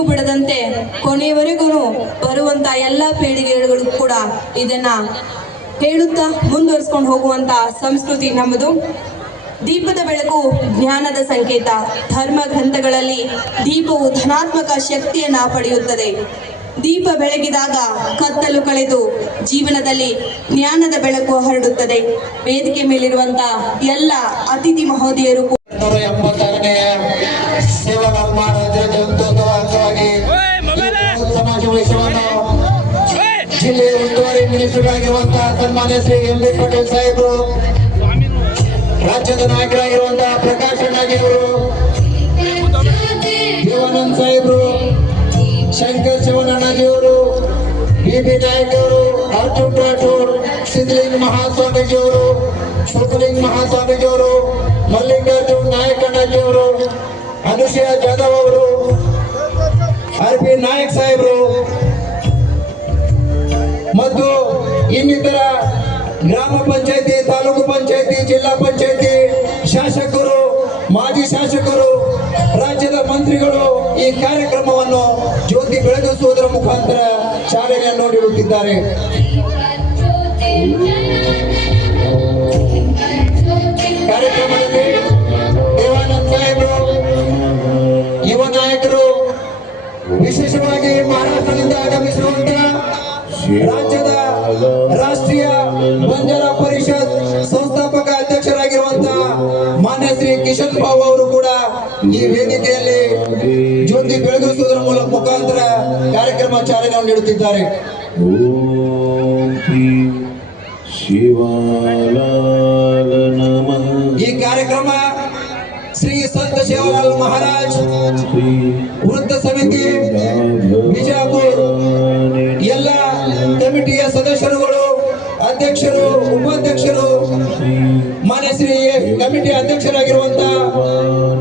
ಎಂದಿಗೂ ಬಿಡದಂತೆ ಕೊನೆಯವರೆಗೂ ಬರುವಂತ ಎಲ್ಲ ಪೀಳಿಗೆಗಳು ಕೂಡ ಇದನ್ನ ಹೇಳುತ್ತಾ ಮುಂದುವರಿಸ್ಕೊಂಡು ಹೋಗುವಂತ ಸಂಸ್ಕೃತಿ ನಮ್ಮದು. ದೀಪದ ಬೆಳಕು ಜ್ಞಾನದ ಸಂಕೇತ. ಧರ್ಮ ಗ್ರಂಥಗಳಲ್ಲಿ ದೀಪವು ಧನಾತ್ಮಕ ಶಕ್ತಿಯನ್ನ ಪಡೆಯುತ್ತದೆ. ದೀಪ ಬೆಳಗಿದಾಗ ಕತ್ತಲು ಕಳೆದು ಜೀವನದಲ್ಲಿ ಜ್ಞಾನದ ಬೆಳಕು ಹರಡುತ್ತದೆ. ವೇದಿಕೆ ಮೇಲಿರುವಂತ ಎಲ್ಲ ಅತಿಥಿ ಮಹೋದಯರು ಜಿಲ್ಲೆಯ ಉಸ್ತುವಾರಿ ಮಿನಿಸ್ಟರ್ ಆಗಿರುವಂತಹ ಸನ್ಮಾನ್ಯ ಶ್ರೀ ಎಂ.ಬಿ. ಪಾಟೀಲ್ ಸಾಹೇಬರು, ರಾಜ್ಯದ ನಾಯಕರಾಗಿರುವಂತಹ ಪ್ರಕಾಶ್ ಅಣ್ಣಾಜಿಯವರು, ದೇವಾನಂದ್ ಸಾಹೇಬರು, ಶಂಕರ್ ಶಿವನಣ್ಣಜಿಯವರು, ಬಿ.ಬಿ. ನಾಯಕ್ ಅವರು, ಅರ್ಜುನ್ ರಾಠೋಡ್, ಸಿದ್ಧಲಿಂಗ ಮಹಾಸ್ವಾಮೀಜಿಯವರು, ಸುಖಲಿಂಗ ಮಹಾಸ್ವಾಮೀಜಿಯವರು, ಮಲ್ಲಿಕಾರ್ಜುನ್ ನಾಯಕ್ ಅಣ್ಣಜಿಯವರು, ಅನುಷಯಾ ಜಾಧವ್ ಅವರು, ಆರ್.ಪಿ. ನಾಯಕ್ ಸಾಹೇಬರು ಮತ್ತು ಇನ್ನಿತರ ಗ್ರಾಮ ಪಂಚಾಯತಿ, ತಾಲೂಕು ಪಂಚಾಯತಿ, ಜಿಲ್ಲಾ ಪಂಚಾಯತಿ ಶಾಸಕರು, ಮಾಜಿ ಶಾಸಕರು, ರಾಜ್ಯದ ಮಂತ್ರಿಗಳು ಈ ಕಾರ್ಯಕ್ರಮವನ್ನು ಜ್ಯೋತಿ ಬೆಳಗಿಸುವುದರ ಮುಖಾಂತರ ಚಾಲನೆಯನ್ನು ನೀಡುತ್ತಿದ್ದಾರೆ. ಕಾರ್ಯಕ್ರಮದಲ್ಲಿ ದೇವಾನಂದ್ ಸಾಹೇಬರು, ಯುವ ನಾಯಕರು, ವಿಶೇಷವಾಗಿ ಮಹಾರಾಷ್ಟ್ರದಿಂದ ಆಗಮಿಸಿರುವಂತಹ ರಾಜ್ಯದ ರಾಷ್ಟ್ರೀಯ ಬಂಜಾರ ಪರಿಷತ್ ಸಂಸ್ಥಾಪಕ ಅಧ್ಯಕ್ಷರಾಗಿರುವಂತಹ ಮಾನ್ಯ ಶ್ರೀ ಕಿಶನ್ ಬಾಬು ಅವರು ಕೂಡ ಈ ವೇದಿಕೆಯಲ್ಲಿ ಜ್ಯೋತಿ ಬೆಳಗಿಸುವುದರ ಮುಖಾಂತರ ಕಾರ್ಯಕ್ರಮ ಚಾಲನೆಯನ್ನು ನೀಡುತ್ತಿದ್ದಾರೆ. ಈ ಕಾರ್ಯಕ್ರಮ ಶ್ರೀ ಸಂತ ಶಿವಲಾಲ್ ಮಹಾರಾಜ್ ವೃತ್ತ ಸಮಿತಿ ಬಿಜಾಪುರ ಎಲ್ಲ ಕಮಿಟಿಯ ಸದಸ್ಯರುಗಳು, ಅಧ್ಯಕ್ಷರು, ಉಪಾಧ್ಯಕ್ಷರು, ಮಾನ್ಯ ಶ್ರೀ ಕಮಿಟಿ ಅಧ್ಯಕ್ಷರಾಗಿರುವಂತಹ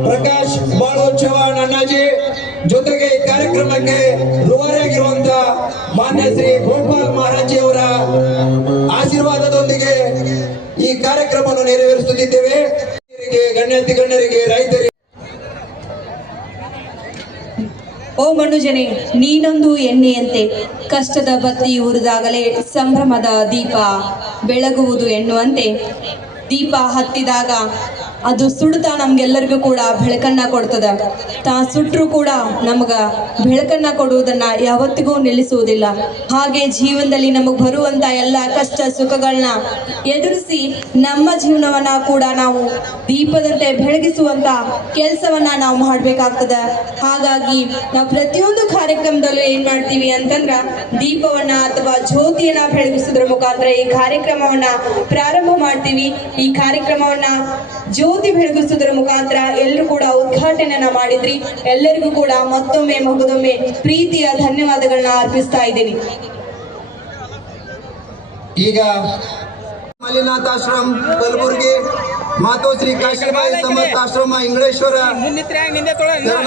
ಪ್ರಕಾಶ್ ಬಾಳೋತ್ ಚವಾಣ್ ಅಣ್ಣಾಜಿ, ಜೊತೆಗೆ ಈ ಕಾರ್ಯಕ್ರಮಕ್ಕೆ ರೂವಾರಿಯಾಗಿರುವಂತಹ ಮಾನ್ಯ ಶ್ರೀ ಗೋಪಾಲ್ ಮಹಾರಾಜಿ ಅವರ ಆಶೀರ್ವಾದದೊಂದಿಗೆ ಈ ಕಾರ್ಯಕ್ರಮವನ್ನು ನೆರವೇರಿಸುತ್ತಿದ್ದೇವೆ. ಗಣ್ಯಾತಿ ಗಣ್ಯರಿಗೆ, ರೈತರಿಗೆ, ಓ ಮನುಜನೇ ನೀನೊಂದು ಎಣ್ಣೆಯಂತೆ ಕಷ್ಟದ ಬತ್ತಿ ಉರಿದಾಗಲೇ ಸಂಭ್ರಮದ ದೀಪ ಬೆಳಗುವುದು ಎನ್ನುವಂತೆ ದೀಪ ಹತ್ತಿದಾಗ ಅದು ಸುಡ್ತಾ ನಮ್ಗೆಲ್ಲರಿಗೂ ಕೂಡ ಬೆಳಕನ್ನ ಕೊಡ್ತದ. ತಾ ಸುಟ್ಟರು ಕೂಡ ನಮಗ ಬೆಳಕನ್ನ ಕೊಡುವುದನ್ನ ಯಾವತ್ತಿಗೂ ನಿಲ್ಲಿಸುವುದಿಲ್ಲ. ಹಾಗೆ ಜೀವನದಲ್ಲಿ ನಮಗ್ ಬರುವಂತ ಎಲ್ಲ ಕಷ್ಟ ಸುಖಗಳನ್ನ ಎದುರಿಸಿ ನಮ್ಮ ಜೀವನವನ್ನ ಕೂಡ ನಾವು ದೀಪದಂತೆ ಬೆಳಗಿಸುವಂತ ಕೆಲಸವನ್ನ ನಾವು ಮಾಡ್ಬೇಕಾಗ್ತದ. ಹಾಗಾಗಿ ನಾವು ಪ್ರತಿಯೊಂದು ಕಾರ್ಯಕ್ರಮದಲ್ಲೂ ಏನ್ ಮಾಡ್ತೀವಿ ಅಂತಂದ್ರ ದೀಪವನ್ನ ಅಥವಾ ಜ್ಯೋತಿಯನ್ನ ಬೆಳಗಿಸೋದ್ರ ಮುಖಾಂತರ ಈ ಕಾರ್ಯಕ್ರಮವನ್ನ ಪ್ರಾರಂಭ ಮಾಡ್ತೀವಿ. ಈ ಕಾರ್ಯಕ್ರಮವನ್ನ ಜ್ಯೋತಿ ಬೆಳಗಿಸುವುದರ ಮುಖಾಂತರ ಎಲ್ಲರೂ ಕೂಡ ಉದ್ಘಾಟನೆಯನ್ನ ಮಾಡಿದ್ರಿ. ಎಲ್ಲರಿಗೂ ಕೂಡ ಮತ್ತೊಮ್ಮೆ ಮಗದೊಮ್ಮೆ ಪ್ರೀತಿಯ ಧನ್ಯವಾದಗಳನ್ನ ಅರ್ಪಿಸ್ತಾ ಇದ್ದೀನಿ. ಈಗ ಮಲ್ಲಿನಾಥಾಶ್ರಮ ಕಲಬುರಗಿ, ಮಾತೋಶ್ರೀ ಕಾಶಿಬಾಯಿ ಸಮರ್ಥ ಆಶ್ರಮ ಇಂಗಳೇಶ್ವರ,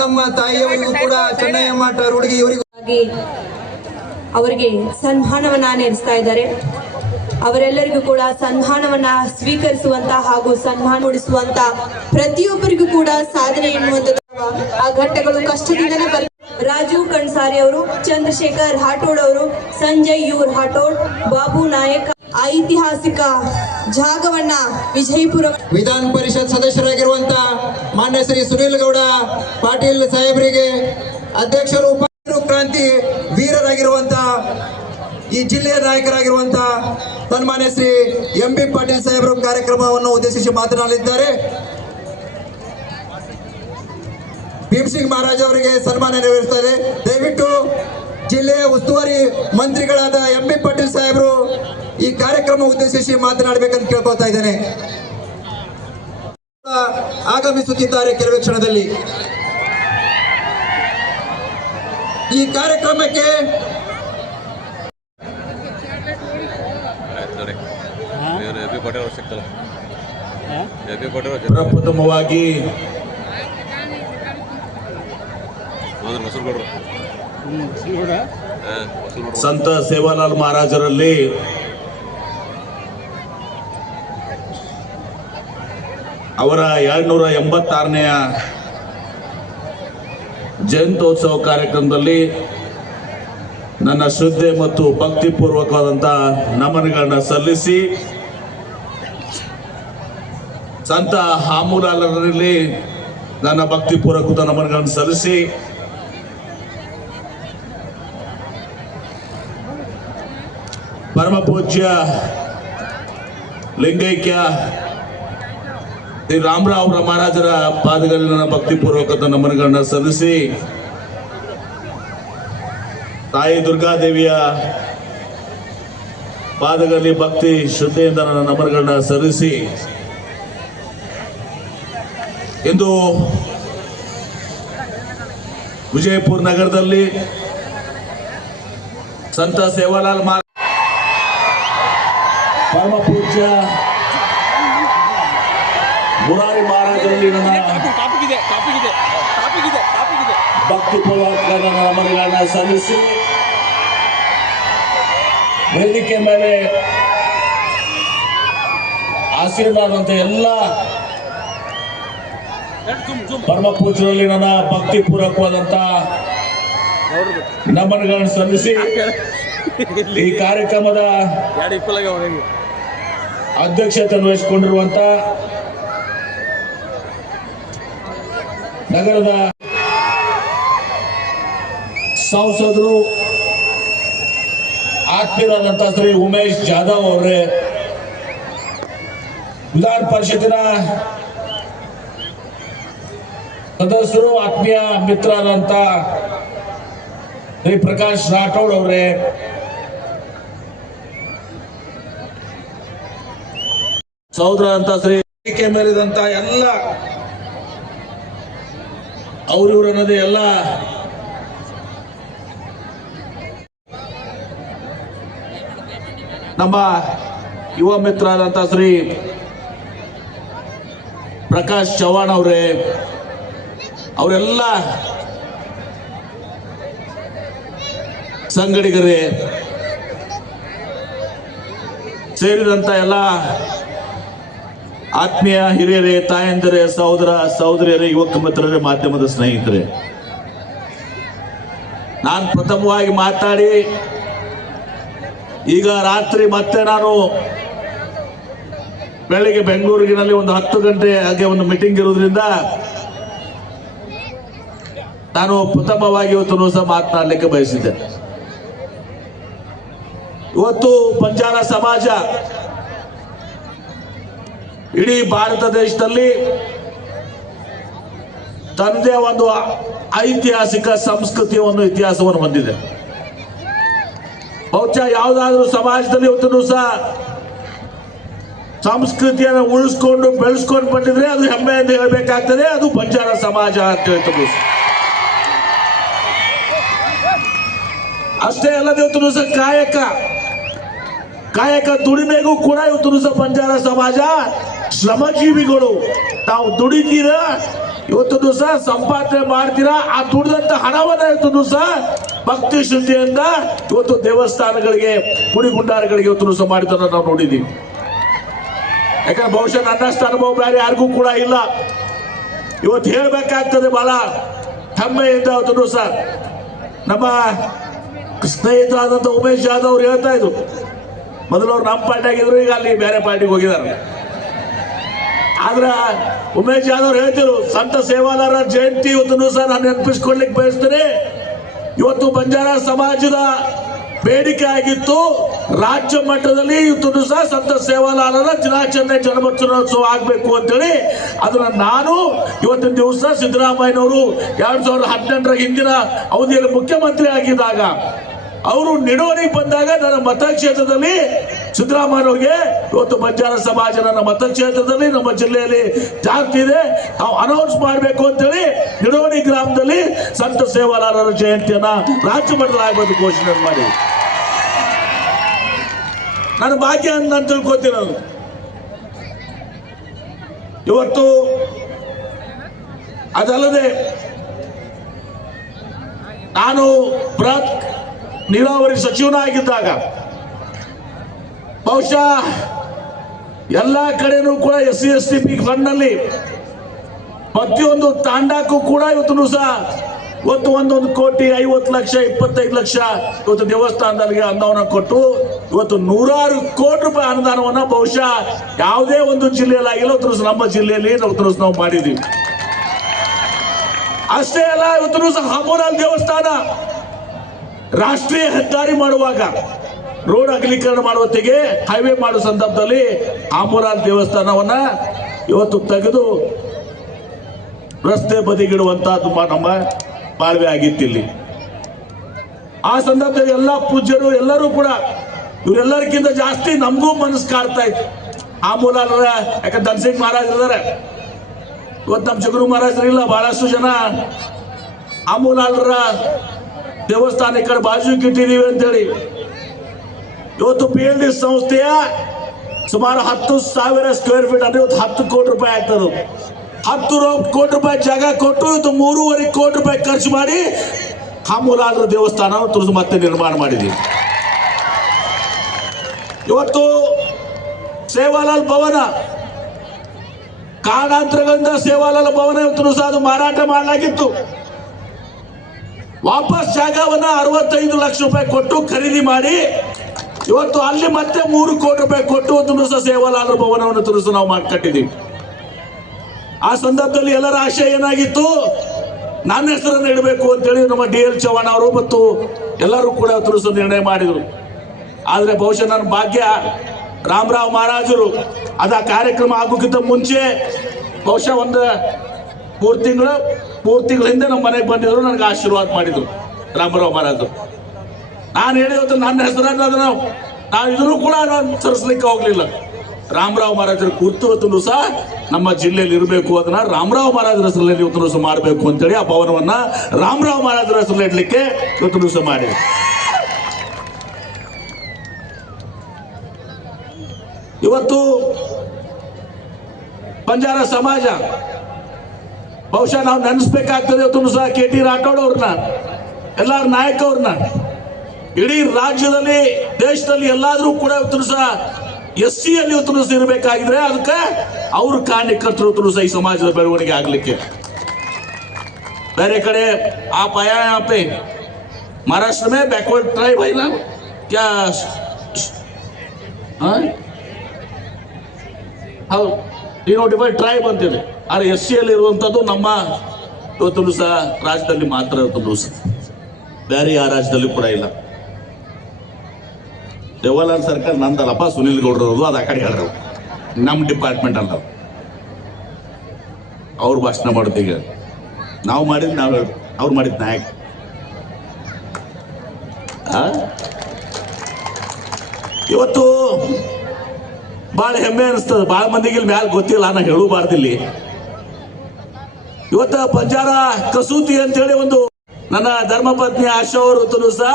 ನಮ್ಮ ತಾಯಿಯವರಿಗೂ ಕೂಡ ಚೆನ್ನಯ್ಯ ಮಠ ರೂಢಿಗೆ ಇವರಿಗೂ ಅವರಿಗೆ ಸನ್ಮಾನವನ್ನ ನೀಡಿಸ್ತಾ ಇದ್ದಾರೆ. ಅವರೆಲ್ಲರಿಗೂ ಕೂಡ ಸನ್ಮಾನವನ್ನ ಸ್ವೀಕರಿಸುವಂತ ಹಾಗೂ ಸನ್ಮಾನ ಮೂಡಿಸುವಂತ ಪ್ರತಿಯೊಬ್ಬರಿಗೂ ಕೂಡ ಸಾಧನೆ ಎನ್ನುವಂಥದ್ದು ಆ ಘಟ್ಟಗಳು ಕಷ್ಟದಿಂದಲೇ ಬರ್ತದೆ. ರಾಜೀವ್ ಕಣ್ಸಾರಿ ಅವರು, ಚಂದ್ರಶೇಖರ್ ರಾಠೋಡ್ ಅವರು, ಸಂಜಯ್ ಯು ರಾಠೋಡ್, ಬಾಬು ನಾಯಕ್ ಐತಿಹಾಸಿಕ ಜಾಗವನ್ನ ವಿಜಯಪುರ ವಿಧಾನ ಪರಿಷತ್ ಸದಸ್ಯರಾಗಿರುವಂತ ಮಾನ್ಯ ಶ್ರೀ ಸುನೀಲ್ ಗೌಡ ಪಾಟೀಲ್ ಸಾಹೇಬರಿಗೆ, ಅಧ್ಯಕ್ಷರು, ಕ್ರಾಂತಿ ವೀರರಾಗಿರುವಂತ ಈ ಜಿಲ್ಲೆಯ ನಾಯಕರಾಗಿರುವಂತಹ ಸನ್ಮಾನ್ಯ ಶ್ರೀ ಎಂ.ಬಿ. ಪಾಟೀಲ್ ಸಾಹೇಬರು ಕಾರ್ಯಕ್ರಮವನ್ನು ಉದ್ದೇಶಿಸಿ ಮಾತನಾಡಲಿದ್ದಾರೆ. ಭೀಮಸಿಂಗ್ ಮಹಾರಾಜ್ ಅವರಿಗೆ ಸನ್ಮಾನ ನೆರವೇರಿಸುತ್ತಾರೆ. ದಯವಿಟ್ಟು ಜಿಲ್ಲೆಯ ಉಸ್ತುವಾರಿ ಮಂತ್ರಿಗಳಾದ ಎಂ.ಬಿ. ಪಾಟೀಲ್ ಸಾಹೇಬರು ಈ ಕಾರ್ಯಕ್ರಮ ಉದ್ದೇಶಿಸಿ ಮಾತನಾಡಬೇಕಂತ ಕೇಳ್ಕೊತಾ ಇದ್ದೇನೆ. ಆಗಮಿಸುತ್ತಿದ್ದಾರೆ ಕೆಲವೇ ಕ್ಷಣದಲ್ಲಿ. ಈ ಕಾರ್ಯಕ್ರಮಕ್ಕೆ ಪ್ರಪ್ರಥಮವಾಗಿ ಸಂತ ಸೇವಾಲಾಲ್ ಮಹಾರಾಜರಲ್ಲಿ ಅವರ 286ನೇ ಜಯಂತ್ಯೋತ್ಸವ ಕಾರ್ಯಕ್ರಮದಲ್ಲಿ ನನ್ನ ಶ್ರದ್ಧೆ ಮತ್ತು ಭಕ್ತಿಪೂರ್ವಕವಾದಂಥ ನಮನಗಳನ್ನ ಸಲ್ಲಿಸಿ ಸಂತ ಹಾಮೂಲಾಲರಲ್ಲಿ ನನ್ನ ಭಕ್ತಿಪೂರ್ವಕ ನಮನಗಳನ್ನು ಸಲ್ಲಿಸಿ ಪರಮ ಪೂಜ್ಯ ಲಿಂಗೈಕ್ಯ ಶ್ರೀ ರಾಮರಾವ್ ಮಹಾರಾಜರ ಪಾದಗಳಲ್ಲಿ ನನ್ನ ಭಕ್ತಿಪೂರ್ವಕ ನಮನಗಳನ್ನ ಸಲ್ಲಿಸಿ ತಾಯಿ ದುರ್ಗಾದೇವಿಯ ಪಾದಗಳಲ್ಲಿ ಭಕ್ತಿ ಶ್ರದ್ಧೆಯಿಂದ ನನ್ನ ನಮನಗಳನ್ನ ಸಲ್ಲಿಸಿ ಇಂದು ವಿಜಯಪುರ ನಗರದಲ್ಲಿ ಸಂತ ಸೇವಾಲಾಲ್ ಪರಮ ಪೂಜ್ಯ ಮುರಾರಿ ಮಹಾರಾಜರಲ್ಲಿ ನನ್ನ ಭಕ್ತಿಪೂರ್ವಕ ನಮನಗಳನ್ನ ಸಲ್ಲಿಸಿ ವೇದಿಕೆ ಮೇಲೆ ಆಶೀರ್ವಾದಂತ ಎಲ್ಲ ಪರಮ ಪೂಜ್ಯರಲ್ಲಿ ನನ್ನ ಭಕ್ತಿಪೂರ್ವಕವಾದಂತ ನಮನಗಳನ್ನು ಸಲ್ಲಿಸಿ ಈ ಕಾರ್ಯಕ್ರಮದ ಅಧ್ಯಕ್ಷತೆ ವಹಿಸಿಕೊಂಡಿರುವಂತ ನಗರದ ಸಂಸದರು ಆತ್ಮೀಯರಾದಂತಹ ಶ್ರೀ ಉಮೇಶ್ ಜಾಧವ್ ಅವರೇ, ವಿಧಾನ ಪರಿಷತ್ತಿನ ಸದಸ್ಯರು ಆತ್ಮೀಯ ಮಿತ್ರರಾದಂತ ಶ್ರೀ ಪ್ರಕಾಶ್ ರಾಠೋಡ್ ಅವರೇ, ಸಹೋದರ ಅಂತ ಶ್ರೀ ಕೆ ಮೇಲಿದಂತ ಎಲ್ಲ ಅವ್ರಿವ್ರನ್ನದೇ ಎಲ್ಲ ನಮ್ಮ ಯುವ ಮಿತ್ರರಾದಂತ ಶ್ರೀ ಪ್ರಕಾಶ್ ಚವ್ಹಾಣ್ ಅವರೇ, ಅವರೆಲ್ಲ ಸಂಗಡಿಗರೇ ಸೇರಿದಂತ ಎಲ್ಲ ಆತ್ಮೀಯ ಹಿರಿಯರೇ, ತಾಯಂದಿರೇ, ಸಹೋದರ ಸಹೋದರಿಯರೇ, ಯುವಕ ಮಿತ್ರರೇ, ಮಾಧ್ಯಮದ ಸ್ನೇಹಿತರೆ, ನಾನು ಪ್ರಥಮವಾಗಿ ಮಾತಾಡಿ ಈಗ ರಾತ್ರಿ ಮತ್ತೆ ನಾನು ಬೆಳಿಗ್ಗೆ ಬೆಂಗಳೂರಿನಲ್ಲಿ ಒಂದು 10 ಗಂಟೆ ಹಾಗೆ ಒಂದು ಮೀಟಿಂಗ್ ಇರೋದ್ರಿಂದ ನಾನು ಪ್ರಥಮವಾಗಿ ಇವತ್ತು ಸಹ ಮಾತನಾಡಲಿಕ್ಕೆ ಬಯಸಿದ್ದೆ. ಇವತ್ತು ಬಂಜಾರ ಸಮಾಜ ಇಡೀ ಭಾರತ ದೇಶದಲ್ಲಿ ತನ್ನದೇ ಒಂದು ಐತಿಹಾಸಿಕ ಸಂಸ್ಕೃತಿಯ ಒಂದು ಇತಿಹಾಸವನ್ನು ಹೊಂದಿದೆ. ಬಹುಶಃ ಯಾವುದಾದ್ರೂ ಸಮಾಜದಲ್ಲಿ ಇವತ್ತು ಸಹ ಸಂಸ್ಕೃತಿಯನ್ನು ಉಳಿಸ್ಕೊಂಡು ಬೆಳೆಸ್ಕೊಂಡು ಬಂದಿದ್ರೆ ಅದು ಹೆಮ್ಮೆಯಿಂದ ಹೇಳಬೇಕಾಗ್ತದೆ, ಅದು ಬಂಜಾರ ಸಮಾಜ ಅಂತ ಹೇಳ್ತಾರೆ. ಅಷ್ಟೇ ಅಲ್ಲದೆ ಇವತ್ತು ಸಹ ಕಾಯಕ ದುಡಿಮೆಗೂ ಕೂಡ ಇವತ್ತು ಸಹ ಬಂಜಾರ ಸಮಾಜ ಶ್ರಮಜೀವಿಗಳು. ನಾವು ದುಡಿತೀರ, ಇವತ್ತು ಸಹ ಸಂಪಾದನೆ ಮಾಡ್ತೀರಾ, ಆ ದುಡಿದಂತ ಹಣವನ್ನ ಇವತ್ತು ಸಹ ಭಕ್ತಿ ಶ್ರದ್ಧೆಯಿಂದ ಇವತ್ತು ದೇವಸ್ಥಾನಗಳಿಗೆ, ಗುಡಿ ಗುಂಡಾರಗಳಿಗೆ ಇವತ್ತು ಸಹ ಮಾಡಿದ್ದನ್ನು ನಾವು ನೋಡಿದ್ದೀವಿ. ಯಾಕಂದ್ರೆ ಬಹುಶಃ ನನ್ನಷ್ಟು ಅನುಭವ ಬೇರೆ ಯಾರಿಗೂ ಕೂಡ ಇಲ್ಲ. ಇವತ್ತು ಹೇಳ್ಬೇಕಾಗ್ತದೆ ಬಹಳ ಹೆಮ್ಮೆಯಿಂದ. ಇವತ್ತು ಸಹ ನಮ್ಮ ಸ್ನೇಹಿತರಾದಂಥ ಉಮೇಶ್ ಜಾಧವ್ ಅವ್ರು ಹೇಳ್ತಾ ಇದ್ರು, ಮೊದಲು ಅವ್ರು ನಮ್ಮ ಪಾರ್ಟಿ ಆಗಿದ್ರು, ಈಗ ಅಲ್ಲಿ ಬೇರೆ ಪಾರ್ಟಿಗೆ ಹೋಗಿದ್ದಾರೆ. ಆದ್ರೆ ಉಮೇಶ್ ಜಾಧವ್ ಹೇಳ್ತಿರು, ಸಂತ ಸೇವಾಲಾರ ಜಯಂತಿ ಇವತ್ತು ಸಹ ನಾನು ನೆನಪಿಸ್ಕೊಳ್ಲಿಕ್ಕೆ ಬಯಸ್ತೇನೆ. ಇವತ್ತು ಬಂಜಾರ ಸಮಾಜದ ಬೇಡಿಕೆ ಆಗಿತ್ತು ರಾಜ್ಯ ಮಟ್ಟದಲ್ಲಿ ಇವತ್ತು ಸಹ ಸಂತ ಸೇವಾಲಾಲರ ದಿನಾಚರಣೆ ಜನ್ಮೋತ್ಸವ ಆಗಬೇಕು ಅಂತೇಳಿ. ಅದನ್ನ ನಾನು ಇವತ್ತಿನ ದಿವಸ ಸಿದ್ದರಾಮಯ್ಯನವರು 2018ರ ಹಿಂದಿನ ಅವಧಿಯಲ್ಲಿ ಮುಖ್ಯಮಂತ್ರಿ ಆಗಿದ್ದಾಗ ಅವರು ನಿಡೋಣಿಗೆ ಬಂದಾಗ ನನ್ನ ಮತಕ್ಷೇತ್ರದಲ್ಲಿ ಸಿದ್ದರಾಮಯ್ಯನವ್ರಿಗೆ ಇವತ್ತು ಬಂಜಾರ ಸಮಾಜ ನನ್ನ ಮತಕ್ಷೇತ್ರದಲ್ಲಿ ನಮ್ಮ ಜಿಲ್ಲೆಯಲ್ಲಿ ಜಾಸ್ತಿ ಇದೆ, ನಾವು ಅನೌನ್ಸ್ ಮಾಡಬೇಕು ಅಂತೇಳಿ ನಿಡೋಣಿ ಗ್ರಾಮದಲ್ಲಿ ಸಂತ ಸೇವಾಲಾಲರ ಜಯಂತಿಯನ್ನ ರಾಜ್ಯ ಮಟ್ಟದಲ್ಲಿ ಆಗಬೇಕು ಘೋಷಣೆ ಮಾಡಿ ನನ್ನ ಭಾಗ್ಯ ಅಂತ ನಾನು ತಿಳ್ಕೊತೀನಿ. ನಾನು ಇವತ್ತು ಅದಲ್ಲದೆ ನಾನು ಬೃಹತ್ ನೀರಾವರಿ ಸಚಿವನಾಗಿದ್ದಾಗ ಬಹುಶಃ ಎಲ್ಲ ಕಡೆನೂ ಕೂಡ SC/ST ಫಂಡ್ ನಲ್ಲಿ ಪ್ರತಿಯೊಂದು ತಾಂಡಕ್ಕೂ ಕೂಡ ಇವತ್ತು ಸಹ ಇವತ್ತು 1,50,00,000 25 ಲಕ್ಷ ಇವತ್ತು ದೇವಸ್ಥಾನದಲ್ಲಿ ಅನುದಾನ ಕೊಟ್ಟು ಇವತ್ತು 100 ಕೋಟಿ ರೂಪಾಯಿ ಅನುದಾನವನ್ನ ಬಹುಶಃ ಯಾವುದೇ ಒಂದು ಜಿಲ್ಲೆಯಲ್ಲಿ ಆಗಿಲ್ಲ, ಇವತ್ತು ನಮ್ಮ ಜಿಲ್ಲೆಯಲ್ಲಿ ನಾವು ಮಾಡಿದೀವಿ. ಅಷ್ಟೇ ಅಲ್ಲ, ಇವತ್ತು ಸಹ ಹಾಮೂರಾಲ್ ದೇವಸ್ಥಾನ ರಾಷ್ಟ್ರೀಯ ಹೆದ್ದಾರಿ ಮಾಡುವಾಗ ರೋಡ್ ಅಗಲೀಕರಣ ಮಾಡುವತ್ತಿಗೆ ಹೈವೇ ಮಾಡುವ ಸಂದರ್ಭದಲ್ಲಿ ಹಾಮೂರಾಲ್ ದೇವಸ್ಥಾನವನ್ನ ಇವತ್ತು ತೆಗೆದು ರಸ್ತೆ ಬದಿಗಿಡುವಂತ ತುಂಬಾ ನಮ್ಮ ಬಾಳ್ವೆ ಆಗಿತ್ತಿಲ್ಲಿ. ಆ ಸಂದರ್ಭದಲ್ಲಿ ಎಲ್ಲ ಪೂಜ್ಯರು ಎಲ್ಲರೂ ಕೂಡ ಇವರೆಲ್ಲರಿಗಿಂತ ಜಾಸ್ತಿ ನಮಗೂ ಮನಸ್ಸು ಕಾಡ್ತಾ ಇತ್ತು. ಹಾಮೂಲಾಲರ ಯಾಕಂದ್ರೆ ಧನ್ಸಿಂಗ್ ಮಹಾರಾಜ್ ಇದ್ದಾರೆ, ಇವತ್ತು ನಮ್ಮ ಜಗರು ಮಹಾರಾಜರಿಲ್ಲ. ಬಹಳಷ್ಟು ಜನ ಹಾಮೂಲಾಲರ ದೇವಸ್ಥಾನ ಈ ಕಡೆ ಬಾಜುಗೆ ಇಟ್ಟಿದ್ದೀವಿ ಅಂತೇಳಿ ಇವತ್ತು PLD ಸಂಸ್ಥೆಯ ಸುಮಾರು 10,000 ಸ್ಕ್ವೇರ್ ಫೀಟ್ ಅಂದ್ರೆ ಇವತ್ತು 10 ಕೋಟಿ ರೂಪಾಯಿ ಆಗ್ತದೆ. 10 ಕೋಟಿ ರೂಪಾಯಿ ಜಾಗ ಕೊಟ್ಟು ಇವತ್ತು 3.5 ಕೋಟಿ ರೂಪಾಯಿ ಖರ್ಚು ಮಾಡಿ ಹಾಮೂಲಾಲರ ದೇವಸ್ಥಾನ ತುರ್ಸು ಮತ್ತೆ ನಿರ್ಮಾಣ ಮಾಡಿದ್ದೀವಿ. ಇವತ್ತು ಸೇವಾಲಾಲ್ ಭವನ ಕಾರಣಾಂತರಗಳಿಂದ ಸೇವಾಲಾಲ್ ಭವನ ಇವತ್ತು ಸಹ ಅದು ಮಾರಾಟ ಮಾಡಲಾಗಿತ್ತು. ವಾಪಸ್ ಜಾಗವನ್ನ 65 ಲಕ್ಷ ರೂಪಾಯಿ ಕೊಟ್ಟು ಖರೀದಿ ಮಾಡಿ ಇವತ್ತು ಅಲ್ಲಿ ಮತ್ತೆ 3 ಕೋಟಿ ರೂಪಾಯಿ ಕೊಟ್ಟು ಒಂದು ಸಹ ಸೇವಾಲಾಲ್ ಭವನವನ್ನು ತುರುಸು ನಾವು ಕಟ್ಟಿದ್ದೀವಿ. ಆ ಸಂದರ್ಭದಲ್ಲಿ ಎಲ್ಲರ ಆಶಯ ಏನಾಗಿತ್ತು, ನನ್ನ ಹೆಸರನ್ನು ಇಡಬೇಕು ಅಂತೇಳಿ ನಮ್ಮ DL ಚವ್ಹಾಣ್ ಅವರು ಮತ್ತು ಎಲ್ಲರೂ ಕೂಡ ತುರುಸು ನಿರ್ಣಯ ಮಾಡಿದರು. ಆದರೆ ಬಹುಶಃ ನನ್ನ ಭಾಗ್ಯ ರಾಮರಾವ್ ಮಹಾರಾಜರು ಅದ ಕಾರ್ಯಕ್ರಮ ಆಗೋಕ್ಕಿಂತ ಮುಂಚೆ ಬಹುಶಃ ಒಂದು 3 ತಿಂಗಳ ಹಿಂದೆ ನಮ್ಮ ಮನೆಗೆ ಬಂದಿದ್ರು, ನನಗೆ ಆಶೀರ್ವಾದ ಮಾಡಿದ್ರು ರಾಮರಾವ್ ಮಹಾರಾಜರು. ನಾನು ಹೇಳಿದ ನನ್ನ ಹೆಸರನ್ನು ನಾವು ಇದನ್ನು ಕೂಡ ನಾನು ಸರಿಸಲಿಕ್ಕೆ ಹೋಗ್ಲಿಲ್ಲ. ರಾಮರಾವ್ ಮಹಾರಾಜರ ಗುರುತು ಸಹ ನಮ್ಮ ಜಿಲ್ಲೆಯಲ್ಲಿ ಇರಬೇಕು, ಅದನ್ನ ರಾಮರಾವ್ ಮಹಾರಾಜರ ಹೆಸರಲ್ಲಿ ಇವತ್ತು ಸಹ ಮಾಡಬೇಕು ಅಂತೇಳಿ ಆ ಭವನವನ್ನ ರಾಮರಾವ್ ಮಹಾರಾಜರ ಹೆಸರಲ್ಲಿ ಇಡ್ಲಿಕ್ಕೆ ಇವತ್ತು ಸಹ ಮಾಡಿದೆ. ಇವತ್ತು ಬಂಜಾರ ಸಮಾಜ ಬಹುಶಃ ನಾವು ನೆನೆಸ್ಬೇಕಾಗ್ತದೆ ಇವತ್ತು ಸಹ KT ರಾಠೋಡ್ ಅವ್ರನ್ನ, ಎಲ್ಲಾರ ನಾಯಕ ಅವ್ರನ್ನ. ಇಡೀ ರಾಜ್ಯದಲ್ಲಿ ದೇಶದಲ್ಲಿ ಎಲ್ಲಾದ್ರೂ ಕೂಡ ಇವತ್ತು ಸಹ SC ಅಲ್ಲಿ ಇವತ್ತು ಸಹ ಇರಬೇಕಾಗಿದ್ರೆ ಅದಕ್ಕೆ ಅವ್ರ ಕಾರಣಕರ್ತರು ಇವತ್ತು ಸಹ ಈ ಸಮಾಜದ ಬೆಳವಣಿಗೆ ಆಗ್ಲಿಕ್ಕೆ. ಬೇರೆ ಕಡೆ आप आया यहाँ पे महाराष्ट्र में बैकवर्ड ट्राइब है ना क्या? ಹೌದು, ಡಿನೋಟಿಫೈಡ್ ಟ್ರೈಬ್ ಅಂತೇಳಿ. ಆದರೆ SC ಅಲ್ಲಿ ಇರುವಂತದ್ದು ನಮ್ಮ ಇವತ್ತು ಸಹ ರಾಜ್ಯದಲ್ಲಿ ಮಾತ್ರ ಇವತ್ತು ಸಹ, ಬೇರೆ ಯಾವ ರಾಜ್ಯದಲ್ಲಿ ಕೂಡ ಇಲ್ಲ. ದೇವಲಾಲ್ ಸರ್ಕಾರ ನಂದಲ್ಲಪ್ಪ, ಸುನಿಲ್ ಗೌಡ್ರದು ಅದು ಆ ಕಡೆ ಹೇಳ್ರು, ನಮ್ಮ ಡಿಪಾರ್ಟ್ಮೆಂಟ್ ಅಲ್ಲ. ಅವ್ರು ಭಾಷಣ ಮಾಡೋದೀಗ ನಾವು ಮಾಡಿದ್ ನಾವು ಹೇಳ, ಅವ್ರು ಮಾಡಿದ್ ನಾಯಕ. ಇವತ್ತು ಭಾಳ ಹೆಮ್ಮೆ ಅನಿಸ್ತದೆ. ಭಾಳ ಮಂದಿಗೆ ಇಲ್ಲಿ ಮ್ಯಾಲ ಗೊತ್ತಿಲ್ಲ, ನಾನು ಹೇಳಬಾರ್ದಿಲ್ಲಿ. ಇವತ್ತ ಬಂಜಾರ ಕಸೂತಿ ಅಂತೇಳಿ ಒಂದು ನನ್ನ ಧರ್ಮಪತ್ನಿ ಆಶಾ ಅವರು ಸಹ,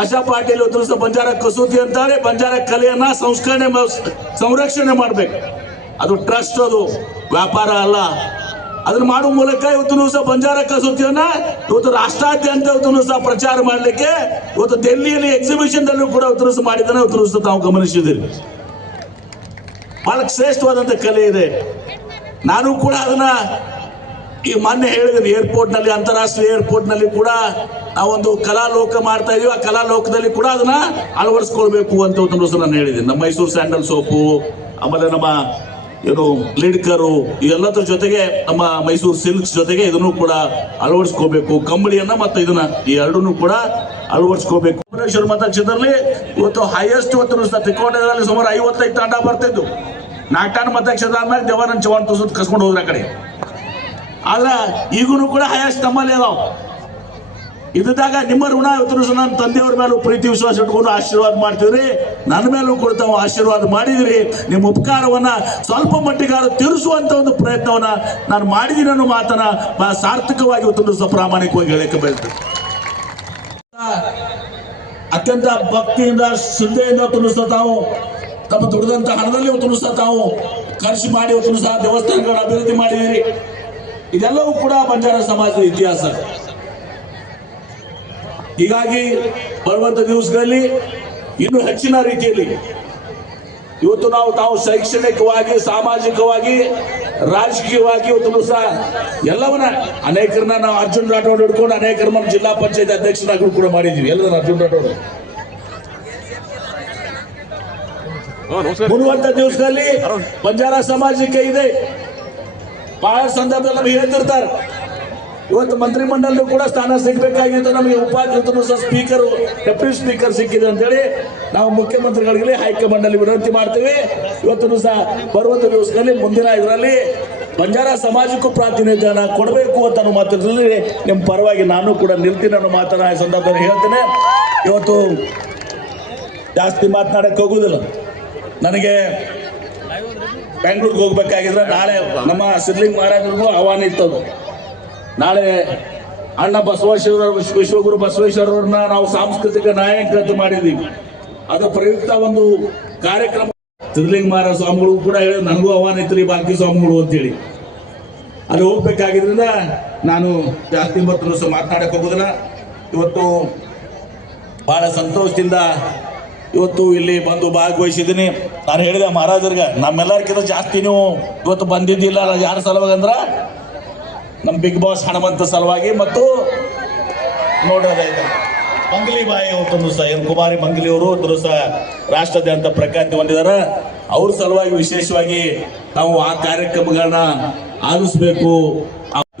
ಆಶಾ ಪಾಟೀಲ್ ಸಹ ಬಂಜಾರ ಕಸೂತಿ ಅಂತಾರೆ. ಬಂಜಾರ ಕಲೆಯನ್ನ ಸಂರಕ್ಷಣೆ ಮಾಡ್ಬೇಕು. ಅದು ಟ್ರಸ್ಟ್, ಅದು ವ್ಯಾಪಾರ ಅಲ್ಲ. ಅದನ್ನ ಮಾಡುವ ಮೂಲಕ ಇವತ್ತು ಸಹ ಬಂಜಾರ ಕಸೂತಿಯನ್ನ ಇವತ್ತು ರಾಷ್ಟ್ರಾದ್ಯಂತ ಇವತ್ತು ಸಹ ಪ್ರಚಾರ ಮಾಡಲಿಕ್ಕೆ ಇವತ್ತು ಡೆಲ್ಲಿಯಲ್ಲಿ ಎಕ್ಸಿಬಿಷನ್ ದಲ್ಲೂ ಕೂಡ ಇವತ್ತು ಸಹ ಮಾಡಿದ್ದಾನೆ. ಇವತ್ತು ಸಹ ತಾವು ಗಮನಿಸಿದ್ದೀರಿ. ಬಹಳ ಶ್ರೇಷ್ಠವಾದಂತ ಕಲೆ ಇದೆ. ನಾನು ಕೂಡ ಅದನ್ನ ಈ ಮೊನ್ನೆ ಹೇಳಿದ್ದೀನಿ, ಏರ್ಪೋರ್ಟ್ ನಲ್ಲಿ, ಅಂತಾರಾಷ್ಟ್ರೀಯ ಏರ್ಪೋರ್ಟ್ ನಲ್ಲಿ ಕೂಡ ನಾವೊಂದು ಕಲಾಲೋಕ ಮಾಡ್ತಾ ಇದೀವಿ. ಆ ಕಲಾಲೋಕದಲ್ಲಿ ಕೂಡ ಅದನ್ನ ಅಳವಡಿಸ್ಕೊಳ್ಬೇಕು ಅಂತ ನಾನು ಹೇಳಿದ್ದೀನಿ. ನಮ್ಮ ಮೈಸೂರು ಸ್ಯಾಂಡಲ್ ಸೋಪು, ಆಮೇಲೆ ನಮ್ಮ ಏನು ಲಿಡ್ಕರು, ಇವೆಲ್ಲದ್ರ ಜೊತೆಗೆ ನಮ್ಮ ಮೈಸೂರು ಸಿಲ್ಕ್ಸ್ ಜೊತೆಗೆ ಇದನ್ನು ಕೂಡ ಅಳವಡಿಸ್ಕೋಬೇಕು. ಕಂಬಳಿಯನ್ನ ಮತ್ತು ಇದನ್ನ ಈ ಎರಡನ್ನೂ ಕೂಡ ಅಳವಡಿಸ್ಕೋಬೇಕು. ಭುವನೇಶ್ವರ ಮತಕ್ಷೇತ್ರದಲ್ಲಿ ಇವತ್ತು ಹೈಯೆಸ್ಟ್ ಇವತ್ತು ತಿಕೋಟದಲ್ಲಿ ಸುಮಾರು 55 ತಾಂಡ ಬರ್ತಿದ್ದು. ನಾಗಠಾಣ ಮತಕ್ಷೇತ್ರ ಆದ್ಮೇಲೆ ದೇವಾನಂದ ಚವ್ಹಾಣ್ ಕಸ್ಕೊಂಡು ಹೋದ್ರ ಆ ಕಡೆ. ಆದ್ರೆ ಈಗೂ ಕೂಡ ಹೈಯೆಸ್ಟ್ ನಮ್ಮಲ್ಲಿ ಅದಾವ. ಇದ್ದಾಗ ನಿಮ್ಮ ಋಣ ಇವತ್ತು ನನ್ನ ತಂದೆಯವ್ರ ಮೇಲೂ ಪ್ರೀತಿ ವಿಶ್ವಾಸ ಇಟ್ಕೊಂಡು ಆಶೀರ್ವಾದ ಮಾಡ್ತಿದ್ರಿ, ನನ್ನ ಮೇಲೂ ಕೂಡ ತಾವು ಆಶೀರ್ವಾದ ಮಾಡಿದ್ರಿ. ನಿಮ್ಮ ಉಪಕಾರವನ್ನ ಸ್ವಲ್ಪ ಮಟ್ಟಿಗಾರು ತೀರಿಸುವಂತ ಒಂದು ಪ್ರಯತ್ನವನ್ನ ನಾನು ಮಾಡಿದ್ದೀನಿ ಅನ್ನೋ ಮಾತನ್ನ ಬಹಳ ಸಾರ್ಥಕವಾಗಿ ಇವತ್ತು ಪ್ರಾಮಾಣಿಕವಾಗಿ ಹೇಳಕ್ಕೆ ಬಯಸ್ತೇನೆ. ಅತ್ಯಂತ ಭಕ್ತಿಯಿಂದ ಶ್ರದ್ಧೆಯಿಂದ ಇವತ್ತು ತಾವು ತಮ್ಮ ದುಡಿದಂತ ಹಣದಲ್ಲಿ ಇವತ್ತು ಸಹ ತಾವು ಖರ್ಚು ಮಾಡಿ ಇವತ್ತು ಸಹ ದೇವಸ್ಥಾನಗಳ ಅಭಿವೃದ್ಧಿ ಮಾಡಿದಿರಿ. ಇದೆಲ್ಲವೂ ಕೂಡ ಬಂಜಾರ ಸಮಾಜದ ಇತಿಹಾಸ. ಹೀಗಾಗಿ ಬರುವಂತ ದಿವಸಗಳಲ್ಲಿ ಇನ್ನೂ ಹೆಚ್ಚಿನ ರೀತಿಯಲ್ಲಿ ಇವತ್ತು ನಾವು ಶೈಕ್ಷಣಿಕವಾಗಿ, ಸಾಮಾಜಿಕವಾಗಿ, ರಾಜಕೀಯವಾಗಿ ಇವತ್ತು ದಿವಸ ಎಲ್ಲವನ್ನ ಅನೇಕರನ್ನ ನಾವು ಅರ್ಜುನ್ ರಾಠೋಡ್ ಹಿಡ್ಕೊಂಡು ಅನೇಕರನ್ನ ಜಿಲ್ಲಾ ಪಂಚಾಯತ್ ಅಧ್ಯಕ್ಷರಾಗಿ ಕೂಡ ಮಾಡಿದ್ವಿ. ಎಲ್ಲರೂ ಅರ್ಜುನ್ ರಾಠೋಡ್ ಬರುವಂತ ದಿವಸದಲ್ಲಿ ಬಂಜಾರ ಸಮಾಜಕ್ಕೆ ಇದೆ ಬಹಳ ಸಂದರ್ಭದಲ್ಲಿ ನಮ್ಗೆ ಹೇಳ್ತಿರ್ತಾರೆ, ಇವತ್ತು ಮಂತ್ರಿಮಂಡಲ ಕೂಡ ಸ್ಥಾನ ಸಿಗಬೇಕಾಗಿತ್ತು, ನಮಗೆ ಉಪಾಧ್ಯಕ್ಷರು ಸ್ಪೀಕರ್, ಡೆಪ್ಯೂಟಿ ಸ್ಪೀಕರ್ ಸಿಕ್ಕಿದೆ ಅಂತೇಳಿ ನಾವು ಮುಖ್ಯಮಂತ್ರಿಗಳಿಗೆ ಹೈಕಮಾಂಡ್ ವಿನಂತಿ ಮಾಡ್ತೀವಿ. ಇವತ್ತು ಸಹ ಬರುವಂತ ದಿವಸದಲ್ಲಿ ಮುಂದಿನ ಇದರಲ್ಲಿ ಬಂಜಾರ ಸಮಾಜಕ್ಕೂ ಪ್ರಾತಿನಿಧ್ಯನ ಕೊಡಬೇಕು ಅಂತ ಅನ್ನೋ ಮಾತಲ್ಲಿ ನಿಮ್ಮ ಪರವಾಗಿ ನಾನು ಕೂಡ ನಿಲ್ತೀನಿ ಅನ್ನೋ ಮಾತನ್ನ ಈ ಸಂದರ್ಭದಲ್ಲಿ ಹೇಳ್ತೇನೆ. ಇವತ್ತು ಜಾಸ್ತಿ ಮಾತನಾಡಕ್ಕೆ ಹೋಗುದಿಲ್ಲ. ನನಗೆ ಬೆಂಗಳೂರಿಗೆ ಹೋಗ್ಬೇಕಾಗಿದ್ರೆ ನಾಳೆ ನಮ್ಮ ಸಿದ್ಧಲಿಂಗ ಮಹಾರಾಜರಿಗೂ ಆಹ್ವಾನ ಇತ್ತದು. ನಾಳೆ ಅಣ್ಣ ಬಸವೇಶ್ವರ ವಿಶ್ವಗುರು ಬಸವೇಶ್ವರವ್ರನ್ನ ನಾವು ಸಾಂಸ್ಕೃತಿಕ ನಾಯಕ ಅಂತ ಮಾಡಿದ್ದೀವಿ. ಅದು ಪ್ರಯುಕ್ತ ಒಂದು ಕಾರ್ಯಕ್ರಮ ಸಿದ್ಧಲಿಂಗ ಮಹಾರಾಜ ಸ್ವಾಮಿಗಳು ಕೂಡ ಹೇಳಿ ನನಗೂ ಆಹ್ವಾನ ಇತ್ತು ರೀ ಬಾಲ್ಕಿ ಸ್ವಾಮಿಗಳು ಅಂತೇಳಿ. ಅಲ್ಲಿ ಹೋಗ್ಬೇಕಾಗಿದ್ರಿಂದ ನಾನು ಜಾಸ್ತಿ ಇವತ್ತು ಮಾತನಾಡಕ್ಕೆ ಹೋಗೋದಿಲ್ಲ. ಇವತ್ತು ಬಹಳ ಸಂತೋಷದಿಂದ ಇವತ್ತು ಇಲ್ಲಿ ಬಂದು ಭಾಗವಹಿಸಿದ್ದೀನಿ. ನಾನು ಹೇಳಿದೆ ಮಹಾರಾಜರಿಗೆ, ನಮ್ಮೆಲ್ಲರಿಗಿಂತ ಜಾಸ್ತಿ ನೀವು ಇವತ್ತು ಬಂದಿದ್ದಿಲ್ಲ ಯಾರ ಸಲುವಾಗಿ ಅಂದ್ರೆ ನಮ್ಮ ಬಿಗ್ ಬಾಸ್ ಹನುಮಂತ ಸಲುವಾಗಿ ಮತ್ತು ನೋಡೋದೈತೆ ಮಂಗಲಿ ಬಾಯಿ ಅವತ್ತೊಂದು ಸಹ ಎನ್ ಕುಮಾರಿ ಮಂಗಲಿ ಅವರು ಒಂದು ಸಹ ರಾಷ್ಟ್ರಾದ್ಯಂತ ಪ್ರಖ್ಯಾತಿ ಹೊಂದಿದ್ದಾರೆ. ಅವ್ರ ಸಲುವಾಗಿ ವಿಶೇಷವಾಗಿ ನಾವು ಆ ಕಾರ್ಯಕ್ರಮಗಳನ್ನ ಆಲಿಸಬೇಕು.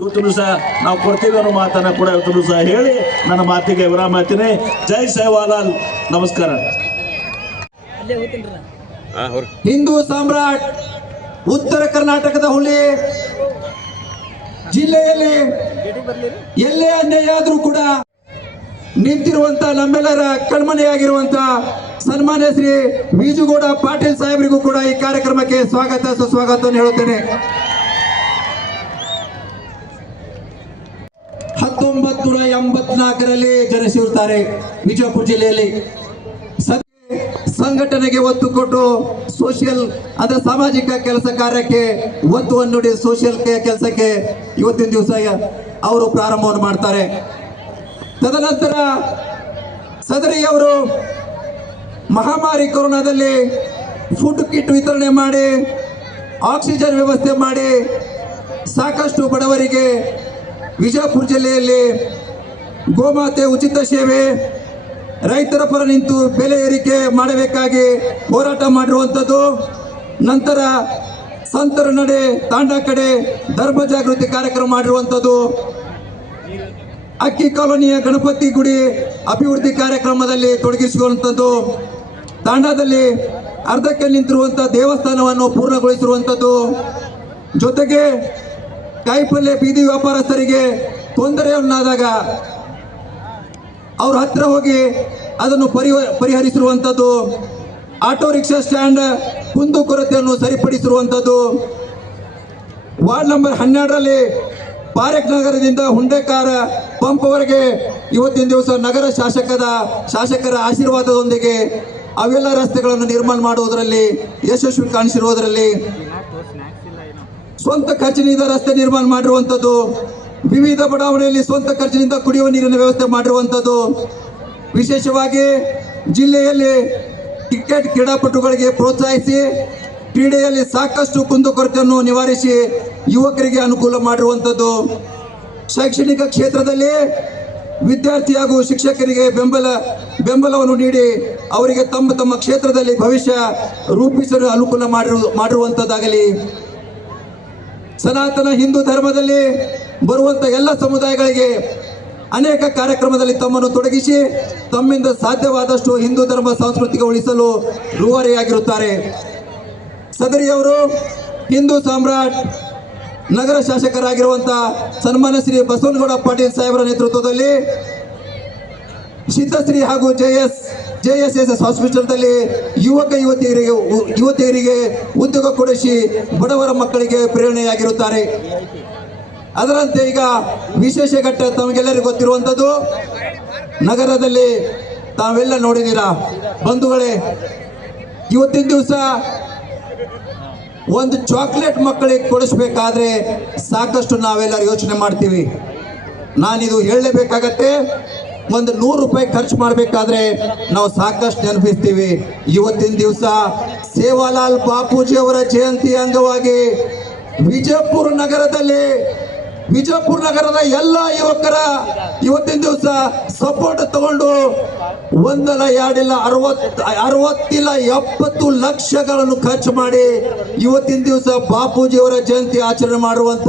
ಇವತ್ತು ಸಹ ನಾವು ಕೊಡ್ತೀವಿ ಅನ್ನೋ ಮಾತನ್ನ ಕೂಡ ಇವತ್ತು ಸಹ ಹೇಳಿ ನನ್ನ ಮಾತಿಗೆ ವಿರಾಮ ಮಾಡ್ತೀನಿ. ಜೈ ಸೇವಾಲಾಲ್, ನಮಸ್ಕಾರ. ಹಿಂದೂ ಸಾಮ್ರಾಟ್ ಉತ್ತರ ಕರ್ನಾಟಕದ ಹುಲಿ ಜಿಲ್ಲೆಯಲ್ಲಿ ಎಲ್ಲೇ ಅನ್ಯಾಯ ಆದ್ರೂ ಕೂಡ ನಿಂತಿರುವಂತ ನಮ್ಮೆಲ್ಲರ ಕಣ್ಮನೆಯಾಗಿರುವಂತ ಸನ್ಮಾನ್ಯ ಶ್ರೀ ವಿಜುಗೌಡ ಪಾಟೀಲ್ ಸಾಹೇಬರಿಗೂ ಕೂಡ ಈ ಕಾರ್ಯಕ್ರಮಕ್ಕೆ ಸ್ವಾಗತ ಸುಸ್ವಾಗತವನ್ನು ಹೇಳುತ್ತೇನೆ. 1984ರಲ್ಲಿ ಜನಿಸಿರುತ್ತಾರೆ ವಿಜಯಪುರ ಜಿಲ್ಲೆಯಲ್ಲಿ. ಸಂಘಟನೆಗೆ ಒತ್ತು ಕೊಟ್ಟು ಸೋಷಿಯಲ್ ಅಂದ್ರೆ ಸಾಮಾಜಿಕ ಕೆಲಸ ಕಾರ್ಯಕ್ಕೆ ಒತ್ತುವನ್ನು ನೀಡಿ ಸೋಷಿಯಲ್ ಕೆಲಸಕ್ಕೆ ಇವತ್ತಿನ ದಿವಸ ಅವರು ಪ್ರಾರಂಭವನ್ನು ಮಾಡ್ತಾರೆ. ತದನಂತರ ಸದರಿ ಅವರು ಮಹಾಮಾರಿ ಕೊರೋನಾದಲ್ಲಿ ಫುಡ್ ಕಿಟ್ ವಿತರಣೆ ಮಾಡಿ, ಆಕ್ಸಿಜನ್ ವ್ಯವಸ್ಥೆ ಮಾಡಿ ಸಾಕಷ್ಟು ಬಡವರಿಗೆ ವಿಜಯಪುರ ಜಿಲ್ಲೆಯಲ್ಲಿ ಗೋಮಾತೆ ಉಚಿತ ಸೇವೆ, ರೈತರ ಪರ ನಿಂತು ಬೆಲೆ ಏರಿಕೆ ಮಾಡಬೇಕಾಗಿ ಹೋರಾಟ ಮಾಡಿರುವಂಥದ್ದು. ನಂತರ ಸಂತರ ನಡೆ ತಾಂಡ ಕಡೆ ಧರ್ಮ ಜಾಗೃತಿ ಕಾರ್ಯಕ್ರಮ ಮಾಡಿರುವಂಥದ್ದು. ಅಕ್ಕಿ ಕಾಲೋನಿಯ ಗಣಪತಿ ಗುಡಿ ಅಭಿವೃದ್ಧಿ ಕಾರ್ಯಕ್ರಮದಲ್ಲಿ ತೊಡಗಿಸಿರುವಂಥದ್ದು. ತಾಂಡದಲ್ಲಿ ಅರ್ಧಕ್ಕೆ ನಿಂತಿರುವಂಥ ದೇವಸ್ಥಾನವನ್ನು ಪೂರ್ಣಗೊಳಿಸಿರುವಂಥದ್ದು. ಜೊತೆಗೆ ಕಾಯಿಪಲ್ಯ ಬೀದಿ ವ್ಯಾಪಾರಸ್ಥರಿಗೆ ತೊಂದರೆಯನ್ನಾದಾಗ ಅವ್ರ ಹತ್ರ ಹೋಗಿ ಅದನ್ನು ಪರಿಹರಿಸಿರುವಂಥದ್ದು. ಆಟೋ ರಿಕ್ಷಾ ಸ್ಟ್ಯಾಂಡ್ ಕುಂದುಕೊರತೆಯನ್ನು ಸರಿಪಡಿಸಿರುವಂಥದ್ದು. ವಾರ್ಡ್ ನಂಬರ್ 12ರಲ್ಲಿ ಪಾರೆಕ್ ನಗರದಿಂದ ಹುಂಡೆಕಾರ ಪಂಪ್ವರೆಗೆ ಇವತ್ತಿನ ದಿವಸ ನಗರ ಶಾಸಕರ ಆಶೀರ್ವಾದದೊಂದಿಗೆ ಅವೆಲ್ಲ ರಸ್ತೆಗಳನ್ನು ನಿರ್ಮಾಣ ಮಾಡುವುದರಲ್ಲಿ ಯಶಸ್ವಿ ಕಾಣಿಸಿರುವುದರಲ್ಲಿ ಸ್ವಂತ ಖರ್ಚಿನಿಂದ ರಸ್ತೆ ನಿರ್ಮಾಣ ಮಾಡಿರುವಂಥದ್ದು. ವಿವಿಧ ಬಡಾವಣೆಯಲ್ಲಿ ಸ್ವಂತ ಖರ್ಚಿನಿಂದ ಕುಡಿಯುವ ನೀರಿನ ವ್ಯವಸ್ಥೆ ಮಾಡಿರುವಂಥದ್ದು. ವಿಶೇಷವಾಗಿ ಜಿಲ್ಲೆಯಲ್ಲಿ ಕ್ರಿಕೆಟ್ ಕ್ರೀಡಾಪಟುಗಳಿಗೆ ಪ್ರೋತ್ಸಾಹಿಸಿ ಕ್ರೀಡೆಯಲ್ಲಿ ಸಾಕಷ್ಟು ಕುಂದುಕೊರತೆಯನ್ನು ನಿವಾರಿಸಿ ಯುವಕರಿಗೆ ಅನುಕೂಲ ಮಾಡಿರುವಂಥದ್ದು. ಶೈಕ್ಷಣಿಕ ಕ್ಷೇತ್ರದಲ್ಲಿ ವಿದ್ಯಾರ್ಥಿ ಹಾಗೂ ಶಿಕ್ಷಕರಿಗೆ ಬೆಂಬಲವನ್ನು ನೀಡಿ ಅವರಿಗೆ ತಮ್ಮ ಕ್ಷೇತ್ರದಲ್ಲಿ ಭವಿಷ್ಯ ರೂಪಿಸಲು ಅನುಕೂಲ ಮಾಡಿರುವಂಥದ್ದಾಗಲಿ, ಸನಾತನ ಹಿಂದೂ ಧರ್ಮದಲ್ಲಿ ಬರುವಂಥ ಎಲ್ಲ ಸಮುದಾಯಗಳಿಗೆ ಅನೇಕ ಕಾರ್ಯಕ್ರಮದಲ್ಲಿ ತಮ್ಮನ್ನು ತೊಡಗಿಸಿ ತಮ್ಮಿಂದ ಸಾಧ್ಯವಾದಷ್ಟು ಹಿಂದೂ ಧರ್ಮ ಸಂಸ್ಕೃತಿಗೆ ಉಳಿಸಲು ರೂವಾರಿಯಾಗಿರುತ್ತಾರೆ. ಸದರಿಯವರು ಹಿಂದೂ ಸಾಮ್ರಾಟ್ ನಗರ ಶಾಸಕರಾಗಿರುವಂಥ ಸನ್ಮಾನ್ಯ ಶ್ರೀ ಬಸವನಗೌಡ ಪಾಟೀಲ್ ಸಾಹೇಬರ ನೇತೃತ್ವದಲ್ಲಿ ಸಿದ್ಧಶ್ರೀ ಹಾಗೂ JSS ಹಾಸ್ಪಿಟಲ್ದಲ್ಲಿ ಯುವತಿಯರಿಗೆ ಉದ್ಯೋಗ ಕೊಡಿಸಿ ಬಡವರ ಮಕ್ಕಳಿಗೆ ಪ್ರೇರಣೆಯಾಗಿರುತ್ತಾರೆ. ಅದರಂತೆ ಈಗ ವಿಶೇಷ ಘಟ್ಟ ತಮಗೆಲ್ಲರಿಗೂ ಗೊತ್ತಿರುವಂಥದ್ದು, ನಗರದಲ್ಲಿ ತಾವೆಲ್ಲ ನೋಡಿದ್ದೀರಾ ಬಂಧುಗಳೇ. ಇವತ್ತಿನ ದಿವಸ ಒಂದು ಚಾಕ್ಲೇಟ್ ಮಕ್ಕಳಿಗೆ ಕೊಡಿಸ್ಬೇಕಾದ್ರೆ ಸಾಕಷ್ಟು ನಾವೆಲ್ಲರೂ ಯೋಚನೆ ಮಾಡ್ತೀವಿ. ನಾನಿದು ಹೇಳಲೇಬೇಕಾಗತ್ತೆ. ಒಂದು 100 ರೂಪಾಯಿ ಖರ್ಚು ಮಾಡಬೇಕಾದ್ರೆ ನಾವು ಸಾಕಷ್ಟು ನೆನಪಿಸ್ತೀವಿ. ಇವತ್ತಿನ ದಿವಸ ಸೇವಾಲಾಲ್ ಬಾಪೂಜಿ ಅವರ ಜಯಂತಿ ಅಂಗವಾಗಿ ವಿಜಯಪುರ ನಗರದ ಎಲ್ಲ ಯುವಕರ ಇವತ್ತಿನ ದಿವಸ ಸಪೋರ್ಟ್ ತಗೊಂಡು 1 2 ಇಲ್ಲ 60 ಇಲ್ಲ 70 ಲಕ್ಷಗಳನ್ನು ಖರ್ಚು ಮಾಡಿ ಇವತ್ತಿನ ದಿವಸ ಬಾಪೂಜಿ ಅವರ ಜಯಂತಿ ಆಚರಣೆ ಮಾಡುವಂತ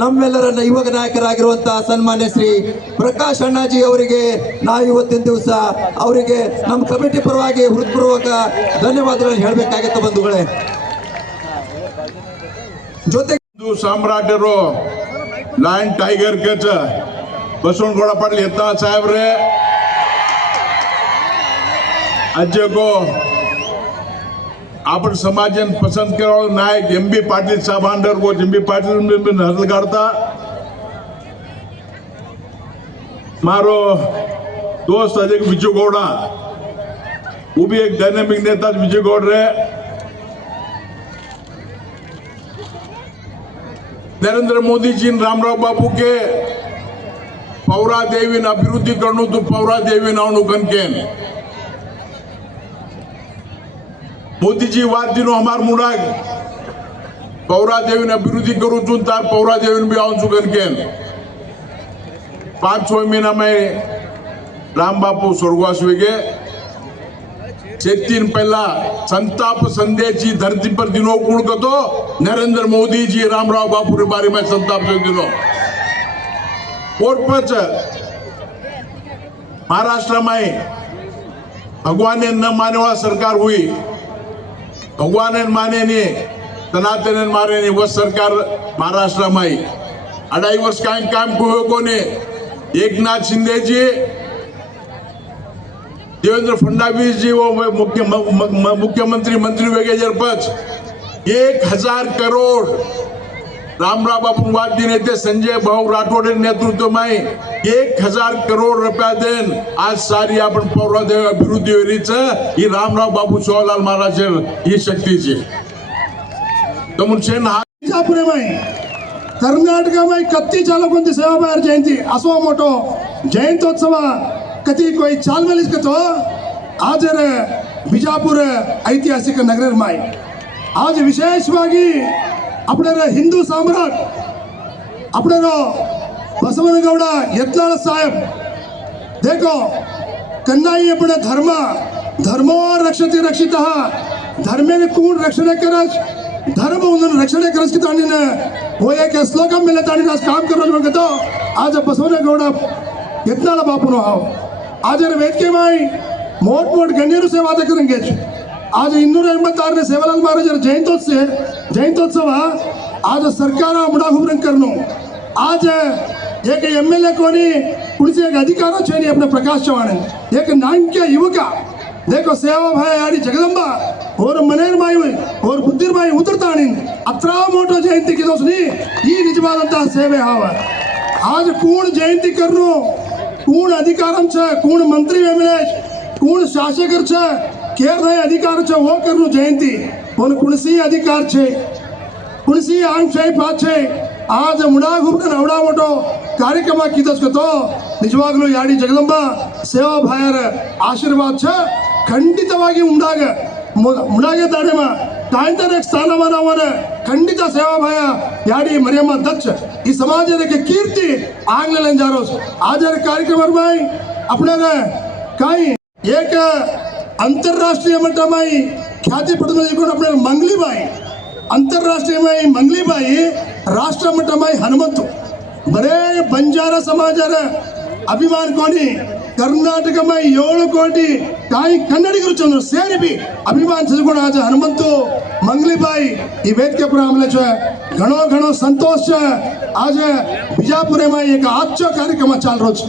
ನಮ್ಮೆಲ್ಲರ ಯುವಕ ನಾಯಕರಾಗಿರುವಂತಹ ಸನ್ಮಾನ್ಯ ಶ್ರೀ ಪ್ರಕಾಶ್ ಅಣ್ಣಾಜಿ ಅವರಿಗೆ ನಾವು ಇವತ್ತಿನ ದಿವಸ ಅವರಿಗೆ ನಮ್ಮ ಕಮಿಟಿ ಪರವಾಗಿ ಹೃತ್ಪೂರ್ವಕ ಧನ್ಯವಾದಗಳನ್ನು ಹೇಳಬೇಕಾಗಿತ್ತು ಬಂಧುಗಳೇ. ಜೊತೆಗೆ ಸಾಮ್ರಾಟರು लाइन टाइगर के बसवनगौड़ पाटिल यत्नाळ साहेब्रे अज्जे को आपण समाजन पसंद करो नायक MB पाटिल साहब अंडर वो MB पाटिल में नजर काढता मारो दोस्त अजय विजय गौड़ा वो भी एक डायनेमिक नेता विजय गौड़ रे नरेंद्र मोदी जी रामराव बापू के पौरा देवी अभिवृद्धि करणं तू पौरा देवी नाव कनकेन मोदी जी वाद दिनो हमार मुडाग पौरा देवी अभिवृद्धि करू तू तार पौरा देवी भी आउन कनकेन 5-6 महीना में राम बापू स्वर्गवास हुए गए. 6 पहला संताप संदेशी धरती पर दिनों कुण कतो नरेंद्र मोदी जी रामराव बापू के बारे में संताप से दिनों और पच महाराष्ट्र में भगवान ने न माने वाला सरकार हुई भगवान ने माने नहीं सनातन ने मारे नहीं वह सरकार महाराष्ट्र में 2.5 वर्ष का काम को ने एकनाथ शिंदे जी देवेंद्र फडणवीस जी वो मुख्यमंत्री मंत्री वगैरह पच 1000 करोड़ रामराव बापू वादी नेते संजय भाऊ राठोड नेतृत्व में 1000 करोड़ रुपया देन आज सारी आपण पौरादेव अभिवृद्धी वेरीच ही रामराव बापू शिवलाल महाराज ही शक्तीची तो मुझे कर्नाटक में कत्ती चालक सेवाबार जयंती असो मोटो जयंतोत्सव कति कोई चाल में तो आज बिजापुर ऐतिहासिक नगर में आज विशेषವಾಗಿ अपने हिंदू सम्राट अपने बसवनगौड़ यत्नाळ साहेब देखो कन्नाई अपने धर्मो रक्षति रक्षितः धर्मे कूण रक्षणे करज धर्म उन्होंने रक्षणे करज की तानी ने वो एक श्लोक मिले तानी आज काम करो तो आज बसवनगौड़ यत्नाळ बापू नो हाव आज वेदिके में मोट गण्यरू सेवा करेंगे आज 286 सेवालाल महाराज जयंतोत्सव आज सरकार मुडाहुबरंग करनो आज एक MLA कोनी पुलिस एक अधिकार छेनी अपने प्रकाश चव्हाण एक नाट्य युवक देखो सेवा भाई आड़ी जगदंबा और मनेर माई और बुद्धिर माई उतरताणी अत्रा मोटो जयंती की दोस्नी ये निजवाದಂತ सेवे हाव आज कूण जयंती करनो कूण अधिकारम छे कूण मंत्री MLA कूण शासकर छे केर अधिकार छे वो करनु जयंती कोण कुणसी अधिकार छे कुणसी आंगशाही पात छे आज मुडागुब्र नवडा मोटो कार्यक्रम कीधो तो निजवागलू याडी जगदंबा सेवा भायर आशीर्वाद छे खंडितवागी मुडागे दाडेम कायंतर एक स्थानमानवन खंडित सेवा भाय याडी मरियम्म दच्छ ई समाज कीर्ति आंग्ल जारोस आज कार्यक्रम में अपने कई एक अंतरराष्ट्रीय मट्ट में ख्याति पड़े अपने मंगलीबाई अंतरराष्ट्रीय में मंगलीबाई राष्ट्र मट्ट में हनुमंत बड़े बंजारा समाज अभिमान कोनी कर्नाटक में 7 कोटी कई कन्नडिगरु चंद्र सेरी भी अभिमान चुको आज हनुमंतु मंगलीबाई ई वेदिके पर आमले घणो घणो संतोष आज बिजापुर में एक आच्छो कार्यक्रम चाल रोज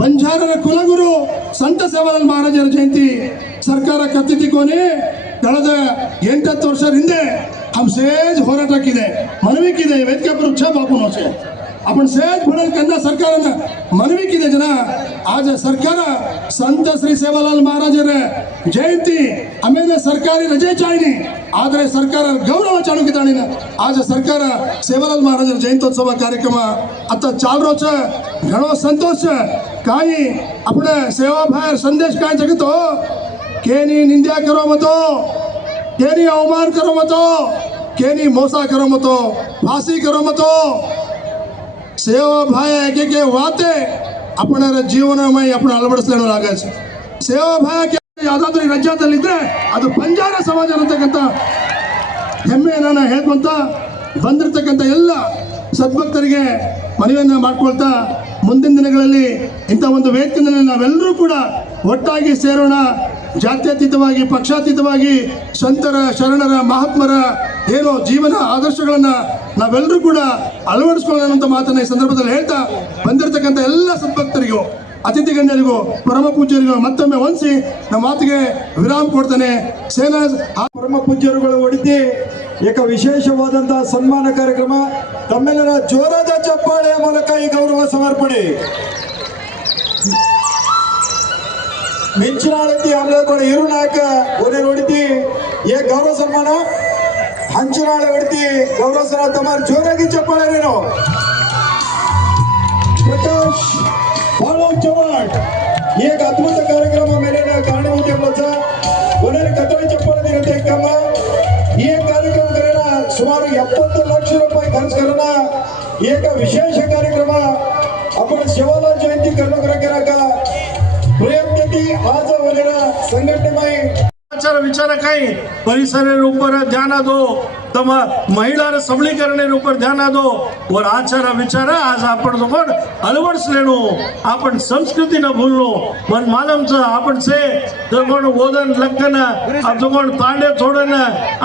बंजारा कुलगुरु संत सेवालाल महाराज जयंती सरकार कत्तिकोनी कಳೆದ 8-10 ವರ್ಷ ಹಿಂದೆ हम सेज ಹೋರಾಟಕ್ಕಿದೆ ಮನವಿಕ್ಕಿದೆ ವೇದಿಕೆ पर बापू नोचे आपण सहज म्हणेल त्यांना सरकारनं मनवी केली जन आज सरकार संत श्री सेवालाल महाराजर जयंती आमेಲೆ ಸರ್ಕಾರಿ ರಜೆ ಚಾಯ್ನಿ ಆದರೆ ಸರ್ಕಾರ ಗೌರವ ಚಾಲುಕಿದಾಣಿನ आज सरकार सेवालाल महाराजर जयंतोत्सव कार्यक्रम आता चालू छ घणो संतोष काही आपण सेवाभार संदेश काय जगतो केनी निंदा करो मतो केनी अवमान करो मतो केनी मोसा करो मतो फांसी करो मतो सेवा भाय एकेके वाते आपण ಜೀವನಮಯ आपण ಅಳವಡಿಸಲೇನೋ ಆಗತ್ತೆ ಸೇವಾ ಭಾಯ ಯಾವ್ದಾದ್ರು ರಾಜ್ಯದಲ್ಲಿದ್ರೆ ಅದು ಬಂಜಾರ ಸಮಾಜ ಅನ್ನತಕ್ಕಂಥ ಹೆಮ್ಮೆ ನಾನು ಹೇಳ್ಕೊಂತ ಬಂದಿರತಕ್ಕಂಥ ಎಲ್ಲ ಸದ್ಭಕ್ತರಿಗೆ ಮನವಿಯನ್ನು ಮಾಡ್ಕೊಳ್ತಾ ಮುಂದಿನ ದಿನಗಳಲ್ಲಿ ಇಂಥ ಒಂದು ವೇದಿಕೆಯಲ್ಲಿ ನಾವೆಲ್ಲರೂ ಕೂಡ ಒಟ್ಟಾಗಿ ಸೇರೋಣ ಜಾತ್ಯತೀತವಾಗಿ ಪಕ್ಷಾತೀತವಾಗಿ ಸಂತರ ಶರಣರ ಮಹಾತ್ಮರ ಏನೋ ಜೀವನ ಆದರ್ಶಗಳನ್ನು ನಾವೆಲ್ಲರೂ ಕೂಡ ಅಳವಡಿಸ್ಕೊಳ್ಳೋಣ ಅಂತ ಮಾತನ್ನ ಈ ಸಂದರ್ಭದಲ್ಲಿ ಹೇಳ್ತಾ ಬಂದಿರತಕ್ಕಂಥ ಎಲ್ಲ ಸದ್ಭಕ್ತರಿಗೂ ಅತಿಥಿ ಗಣ್ಯರಿಗೂ ಪರಮ ಪೂಜ್ಯರಿಗೂ ಮತ್ತೊಮ್ಮೆ ವಂದಿಸಿ ನಮ್ಮ ಮಾತಿಗೆ ವಿರಾಮ ಕೊಡ್ತಾನೆ ಸೇನಾ ಪರಮ ಪೂಜ್ಯರುಗಳ ಒಡಿತಿ ಏಕ ವಿಶೇಷವಾದಂತಹ ಸನ್ಮಾನ ಕಾರ್ಯಕ್ರಮ ತಮ್ಮೆಲ್ಲರ ಜೋರಾದ ಚಪ್ಪಾಳೆಯ ಮೂಲಕ ಈ ಗೌರವ ಸಮರ್ಪಣೆ ಮಿಂಚಿನಾಳತಿ ಆಮ್ಲಕೋಡ ಇರು ನಾಯಕ ಒನೆ ನೋಡಿತಿ ಏ ಗೌರವ ಸನ್ಮಾನ ಹಂಚಿನಾಳೆ ಹೊಡಿತಿ ಗೌರವ ಸನ್ಮಾನ ತಮ್ಮ ಜೋರಾಗಿ ಚಪ್ಪಾಳೆ ನೀನು ಪ್ರಕಾಶ್ ಬಾಲವ್ ಚವಾಣ್ एक अद्भुत कार्यक्रम मेरे कारणीभूत कोणाला कतळी चप्पल दिले कम हे कार्यक्रम करेना सुमार 70 लाख रुपये खर्च करना एक विशेष कार्यक्रम आपण सेवालाल जयंती करणार का प्रयत्न की आज वगैरे संघटनेमाई विचार काही परिसर ऊपर ध्यान दो तम महिला सबलीकरण ऊपर ध्यान दो और आचार विचार आज आपण तक अलवड़सलेणु आपण संस्कृति न भूलनो मन मालम आपण से तक ओदन लक्कन तक तांडे थोडन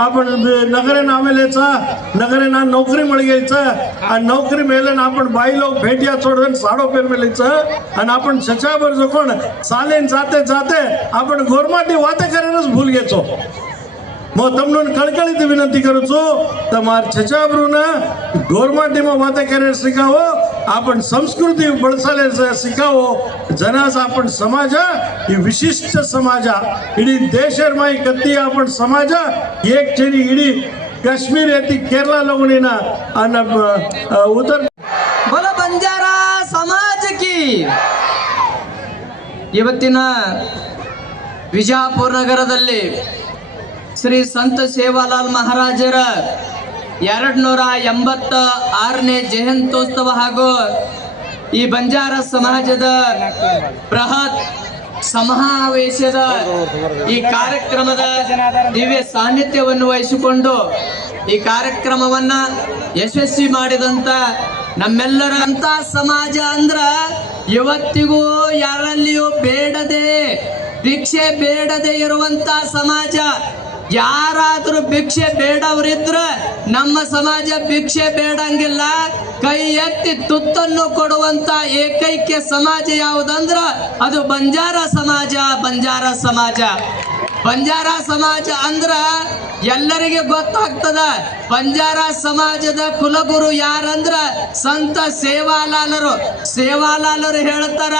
आपण नगरेन आमेलेचा नगरेन नोकरी मळगेचा आ नोकरी मेले आपण बाई लोग भेटिया छोडन साडो पेर मेलेच आणि आपण छछाबर जकोण सालेन जाते जाते आपण गोरमाटी वाते करेनच भूल घेतो मग तमनून कळकळीत विनंती करूचो तमार छछाबरून गोरमाटीमा वाते करे शिकावो आपण संस्कृती बळसाले शिकावो जनास आपण समाज ही विशिष्ट समाज इडी देशर माई कत्ती आपण समाज एक चेनी इडी काश्मीर येती केरला लगुनीना अन उत्तर बोलो बंजारा समाज की ಇವತ್ತಿನ ವಿಜಯಪುರ ನಗರದಲ್ಲಿ ಶ್ರೀ ಸಂತ ಸೇವಾಲಾಲ್ ಮಹಾರಾಜರ 286ನೇ ಜಯಂತ್ಯೋತ್ಸವ ಹಾಗೂ ಈ ಬಂಜಾರ ಸಮಾಜದ ಬೃಹತ್ ಸಮಾವೇಶದ ಈ ಕಾರ್ಯಕ್ರಮದ ದಿವ್ಯ ಸಾನ್ನಿಧ್ಯವನ್ನು ವಹಿಸಿಕೊಂಡು ಈ ಕಾರ್ಯಕ್ರಮವನ್ನ ಯಶಸ್ವಿ ಮಾಡಿದಂತ ನಮ್ಮೆಲ್ಲರಂತ ಸಮಾಜ ಅಂದ್ರ ಇವತ್ತಿಗೂ ಯಾರಲ್ಲಿಯೂ ಬೇಡದೆ ಭಿಕ್ಷೆ ಬೇಡದೆ ಇರುವಂತ ಸಮಾಜ ಯಾರಾದ್ರೂ ಭಿಕ್ಷೆ ಬೇಡವರಿದ್ರ ನಮ್ಮ ಸಮಾಜ ಭಿಕ್ಷೆ ಬೇಡಂಗಿಲ್ಲ ಕೈ ಎತ್ತಿ ತುತ್ತನ್ನು ಕೊಡುವಂತ ಏಕೈಕ ಸಮಾಜ ಯಾವುದಂದ್ರ ಅದು ಬಂಜಾರ ಸಮಾಜ ಬಂಜಾರ ಸಮಾಜ ಬಂಜಾರ ಸಮಾಜ ಅಂದ್ರ ಎಲ್ಲರಿಗೆ ಗೊತ್ತಾಗ್ತದ ಬಂಜಾರ ಸಮಾಜದ ಕುಲಗುರು ಯಾರಂದ್ರ ಸಂತ ಸೇವಾಲಾಲರು ಸೇವಾಲಾಲರು ಹೇಳ್ತಾರ